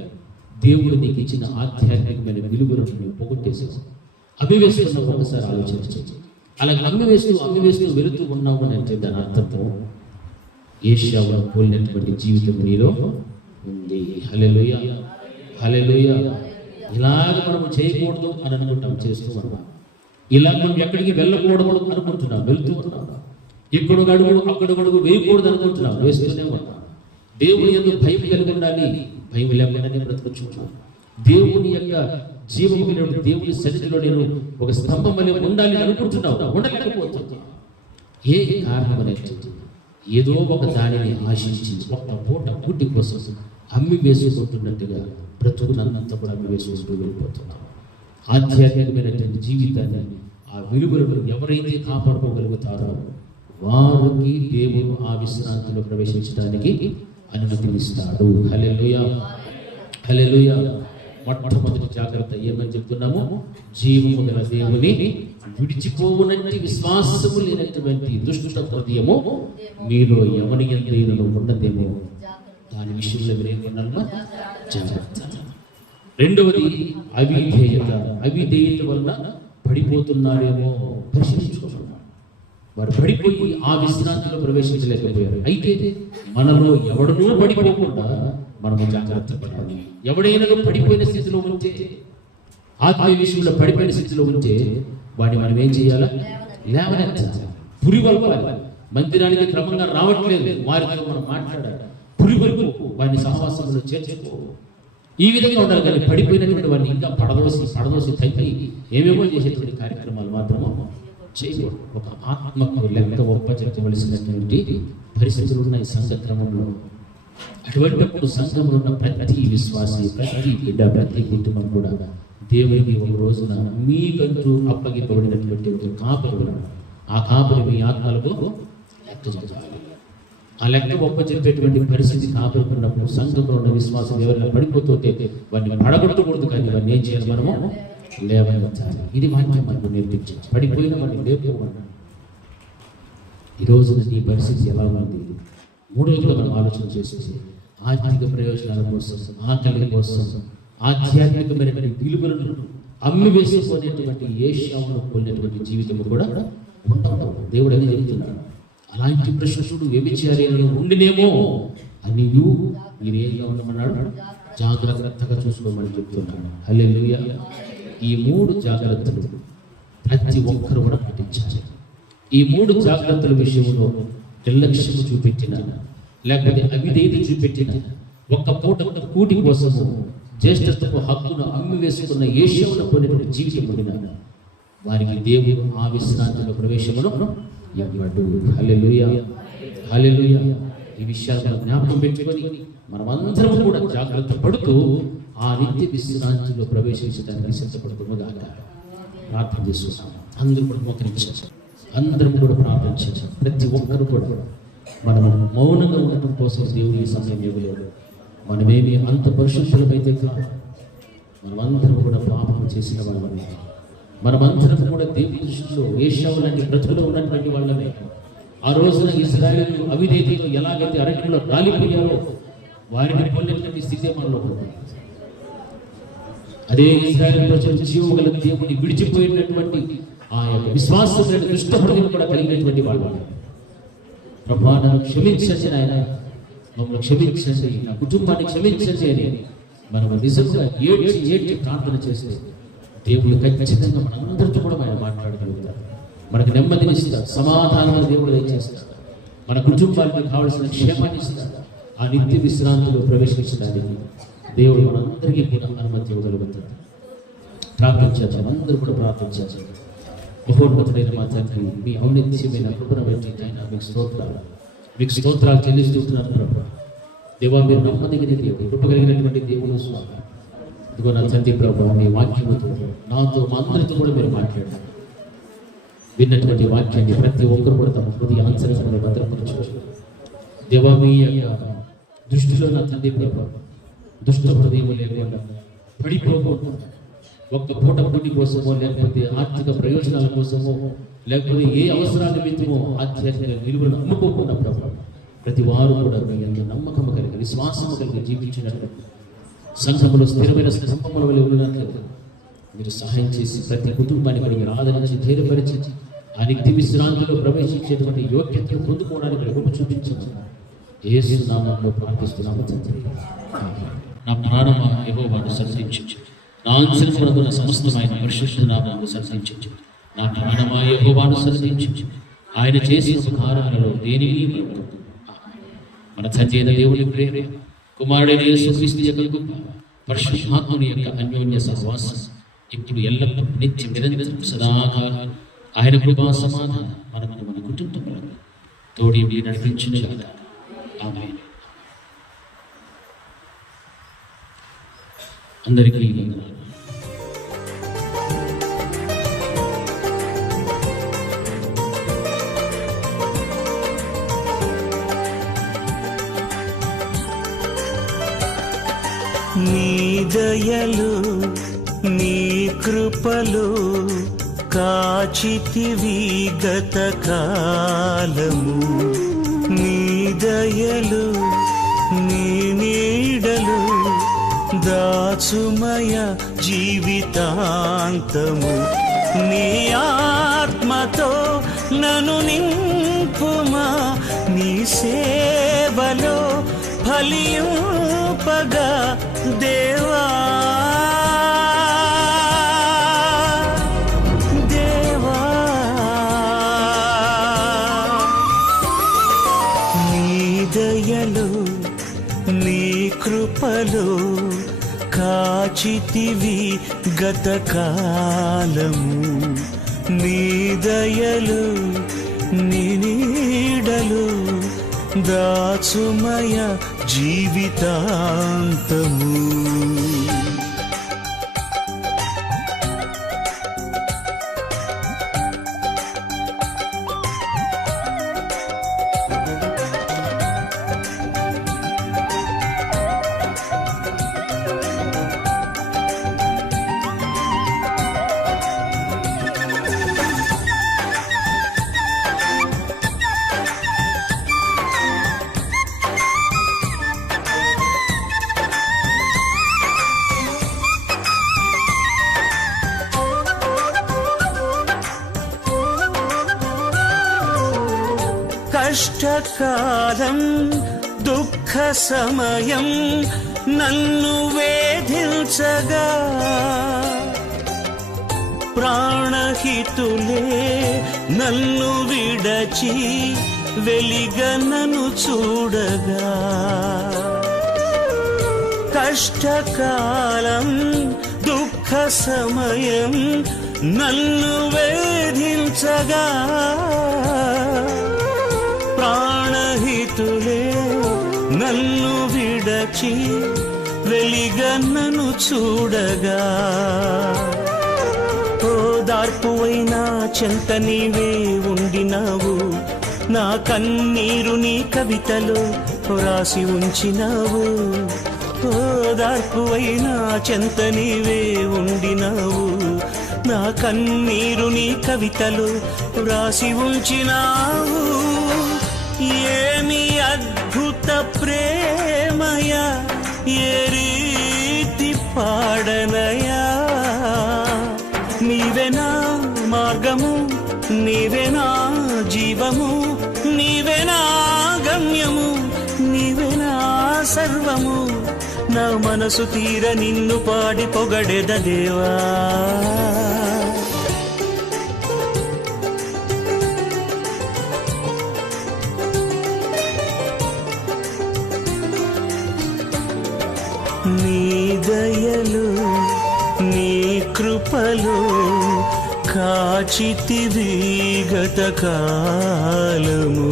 దేవుడు నీకు ఇచ్చిన ఆధ్యాత్మికమైన విలువలను పోగొట్టేసావు. అమ్మివేస్తున్నావు. ఒకసారి ఆలోచించండి. అలాగే అమ్మివేస్తూ వెళుతూ ఉన్నావు అని అంటే దాని అర్థం ఏషావును పోలినటువంటి జీవితం నీలో ఉంది. హల్లెలూయా, హల్లెలూయా. ఇలాగ మనము చేయకూడదు అని అనుకుంటాం, చేస్తూ ఉన్నాం. ఇలా మనం ఎక్కడికి వెళ్ళకూడదు అనుకుంటున్నాం, వెళ్తూ ఉన్నాం. ఇక్కడ అడుగు అక్కడ అడుగు వేయకూడదు అనుకుంటున్నాం, వేస్తూనే ఉన్నాం. దేవుని యందు భయం కలిగి ఉండాలి, భయం లేకుండానే బ్రతుకుచున్నాం. దేవుని యొక్క జీవము కలిగిన దేవుని సన్నిధిలో నేను ఒక స్తంభం వలె ఉండాలి అనుకుంటున్నావు, ఉండలేకపోతున్నావు. ఏ కారణం అనేది ఏదో ఒక దానిని ఆశించి ఒక్క పూట కూటి కోసం అమ్మి వేసుకుంటున్నట్టుగా బ్రతుకునంతా కూడా అమ్మి వేసుకుంటూ వెళ్ళిపోతున్నాం. ఆధ్యాత్మికమైనటువంటి జీవితాన్ని, ఆ విలువలను ఎవరైతే కాపాడుకోగలుగుతారో వారికి దేవుడు ఆ విశ్రాంతిలో ప్రవేశించడానికి అనుమతినిస్తాడు. హల్లెలూయా, హల్లెలూయా. మొట్టమొదటి జాగ్రత్త ఏమని చెప్తున్నాము? జీవము గల దేవుని విడిచిపోవునట్టి విశ్వాసము లేనటువంటి దుష్ట హృదయము మీలో ఎవరి యందు ఉన్నదేమో దాని విషయంలో మీరేమన్నా జాగ్రత్త. రెండవది అవిధేయత. అవిధేయత వలన పడిపోతున్నారేమో పరిశీలించుకోవాలి. వారు పడిపోయి ఆ విశ్రాంతిలో ప్రవేశించలేకపోయారు. అయితే మనలో ఎవడనూ పడిపోకుండా మనము జాగ్రత్త పడాలి. ఎవడైనా పడిపోయిన స్థితిలో ఉంటే, ఆత్మీయ విషయంలో పడిపోయిన స్థితిలో ఉంటే వాడిని మనం ఏం చేయాలా? లేవనెత్తాలి, పురివల్పాలి. మందిరానికి క్రమంగా రావట్లేదు, వారితో మనం మాట్లాడాలి, పురివల్పు వాడిని సహవాసంలో చేర్చుకో. ఈ విధంగా ఉండాలి. కానీ పడిపోయినటువంటి వాడిని ఇంకా పడదోసి తగ్గి ఏమేమో చేసేటువంటి కార్యక్రమాలు మాత్రము చేయకూడదు. ఒక ఆత్మకు లెక్క ఒప్పచెప్పవలసినటువంటి పరిస్థితులు ఉన్నాయి సంఘ క్రమంలో. అటువంటిప్పుడు సంఘంలో ఉన్న ప్రతి విశ్వాసి, ప్రతి బిడ్డ, ప్రతి కుటుంబం కూడా దేవునికి ఒక రోజున మీకంటూ అప్పగింపబడినటువంటి ఒక కాపరి, ఆ కాపరి మీ ఆత్మలకు లెక్క చెప్పాలి. ఆ లెక్క ఒప్పచెప్పేటువంటి పరిస్థితి కాపాడుకున్నప్పుడు సంఘంలో ఉన్న విశ్వాసం ఎవరైనా పడిపోతుంటే వాడిని పడగొట్టకూడదు, కానీ వాడిని ఏం చేయాలి? మనము లేవనెత్తాలి. ఇది వాక్యం మనకు నేర్పించింది. పడిపోయిన వాడిని లేపుకోవాలి. ఈరోజు నీ పరిస్థితి ఎలా ఉంది? మూడోదిగా మనం ఆలోచన చేసేసి ఆర్థిక ప్రయోజనాల కోసం, ఆకలి కోసం, ఆధ్యాత్మికమైనటువంటి విలువలను అమ్మి వేసుకునేటువంటి ఏషావును పోలినటువంటి జీవితం కూడా ఉండదు. దేవుడు అని చెబుతున్నాడు. అలాంటి ప్రశ్నలు వ్యభిచార్యంలో ఉండినేమో అని మీరేగా ఉండమన్నాడు, జాగ్రత్తగా చూసుకోమని చెప్తున్నాడు. హల్లెలూయా. ఈ 3 జాగ్రత్తలు ప్రతి ఒక్కరు కూడా పాటించాలి. ఈ 3 జాగ్రత్తల విషయంలో నిర్లక్ష్యము చూపెట్టిన, లేకపోతే అవిధేయత చూపెట్టిన, ఒక్క పూట కూటి కోసము జ్యేష్ఠత్వపు హక్కును అమ్మి వేసుకున్న ఏషావును పోయినటువంటి జీవితం ఉండిన వారికి దేవుడు ఆ విశ్రాంతిలో ప్రవేశమును ఇవ్వడు. హల్లెలూయా, హల్లెలూయా. ఈ విషయాలను జ్ఞాపకం పెట్టుకొని మనమందరం కూడా జాగ్రత్త పడుతూ ఆ నిత్య విశ్రాంతిలో ప్రవేశించడానికి సిద్ధపడుతున్నగాక ప్రార్థన చేసుకుంటాం. అందరూ కూడా మోకరించారు, అందరం కూడా ప్రార్థించారు. ప్రతి ఒక్కరు కూడా మనము మౌనంగా ఉండటం కోసం దేవుని ఈ సమయం ఇవ్వలేదు. మనమేమి అంత పరిశుద్ధులమైతే కాదు, మనమందరం కూడా పాపం చేసిన వాళ్ళమే. మనమందరం కూడా దేవుని దృష్టిలో ఏషావు లాంటి బ్రతుకులో ఉన్నటువంటి వాళ్ళమే. ఆ రోజున ఇశ్రాయేలు అవిధేయతలో ఎలాగైతే అరణ్యంలో రాలిపోయారో వారిని పొందినటువంటి స్థితి మనలో ఉంది. అదే ఇశ్రాయేలు ప్రజలు జీవము గల దేవుని విడిచిపోయినటువంటి ఆ యొక్క విశ్వాసమైన దుష్ట హృదయం కూడా కలిగినటువంటి వాళ్ళు. ప్రభువా, నన్ను క్షమించండి నాయన, మమ్మల్ని క్షమించండి, నా కుటుంబాన్ని క్షమించండి అని మనం నిజంగా ఏడ్చి ప్రార్థన చేస్తే దేవుడు ఖచ్చితంగా మనందరితో కూడా ఆయన మాట్లాడగలుగుతారు. మనకు నెమ్మదినిస్తారు, సమాధానాన్ని దేవుడు దయచేస్తారు, మన కుటుంబానికి కావలసిన క్షేమాన్ని ఇస్తారు. ఆ నిత్య విశ్రాంతిలో ప్రవేశించడానికి దేవుడు మనందరికీ కూడా అనుమతి ఇవ్వగలుగుతారు. ప్రార్థించారు, అందరూ కూడా ప్రార్థించారు. మహోన్నతుడైన మా తండ్రి, మీ ఔన్నత్యమైన కృపను బట్టి ఆయన మీకు స్తోత్రాలు చెల్లిస్తున్నాను ప్రభు. దేవా, మీరు నమ్మదగిన దేవుడు, కృప కలిగినటువంటి దేవుడు స్వామి. ఇదిగో నా తండ్రి ప్రభు, మీ వాక్యముతో నాతో మా అందరితో కూడా మీరు మాట్లాడారు. విన్నటువంటి వాక్యాన్ని ప్రతి ఒక్కరు కూడా తమ హృదయ అంతరంగంలో భద్రపరచు. దేవా, మీ యొక్క దృష్టిలో నా తండ్రి ప్రభు దుష్ట హృదయం లేకుండా పడిపోకుండా ఒక్క పూట పూటి కోసమో, లేకపోతే ఆర్థిక ప్రయోజనాల కోసమో, లేకపోతే ఏ అవసరాల నిమిత్తమో ఆధ్యాత్మిక విలువలను అమ్ముకోకుండా ప్రభు ప్రతి వారు కూడా మీ యొక్క నమ్మకము కలిగి, విశ్వాసము కలిగి జీవించినట్లు, సంఘములో స్థిరమైన స్తంభముల వలె ఉన్నట్లు మీరు సహాయం చేసి ప్రతి కుటుంబాన్ని కూడా మీరు ఆదరించి ధైర్యపరిచి ఆ నిత్య విశ్రాంతిలో ప్రవేశించేటువంటి యోగ్యతను పొందుకోవడానికి కృప చూపించండి. యేసు నామములో ప్రార్థిస్తున్నాము తండ్రి. నా ప్రాణమా యెహోవాను సంధించు. నా అంశమున సమస్తమైన పరిశుద్ధ నామమును సంధించు. నా ప్రాణమా యెహోవాను సంధించు. ఆయన చేసిన ఉపకారములలో దేనిని మరువకు. మన తండ్రి అయిన దేవుని ప్రేమ, కుమారుడైన యేసుక్రీస్తు యొక్క కృప, పరిశుద్ధాత్ముని యొక్క అన్యోన్య సహవాసం ఇప్పుడు ఎల్లప్పుడూ నిత్య నిరంతరం సదాకాలం ఆయన కృపా సమాధానం మనకు మన కుటుంబములకు తోడి నడిపించునుగాక. ఆమేన్. అందరికీ వందనాలు. నీ దయలు నీ కృపలు కాచితివి గత కాలము. నీ దయలు నీ నీడలు దాచుమయ జీవితాంతము. నీ ఆత్మతో నన్ను నింపుమా, నీ సేవలో ఫలింపగా దేవా. దేవా నీ దయలు నీ కృపలు కాచితివి గత కాలము. నీ దయలు నీ నీడలు దాచుమయ జీవితాంతము. కష్టకాలం దుఃఖ సమయం నన్ను వేధించగా, ప్రాణహితులే నన్ను విడచి వెలిగనను చూడగా. కష్టకాలం దుఃఖ సమయం నన్ను వేధించగా, ప్రాణహితులే నన్ను విడచి వెలిగన్నను చూడగా. ఓదార్పువైనా చెంత నీవే ఉండినావు, నా కన్నీరు నీ కవితలో రాసి ఉంచినావు. ఓదార్పువైనా చెంత నీవే ఉండినావు, నా కన్నీరు నీ కవితలో రాసి ఉంచినావు. ఏమి అద్భుత ప్రేమయా, ఏ రీతి పాడనయా. నీవే నా మార్గము, నీవే నా జీవము, నీవే నా గమ్యము, నీవే నా సర్వము. నా మనసు తీర నిన్ను పాడి పొగడెద దేవా. నీ దయలు నీ కృపలు కాచితివి గత కాలము.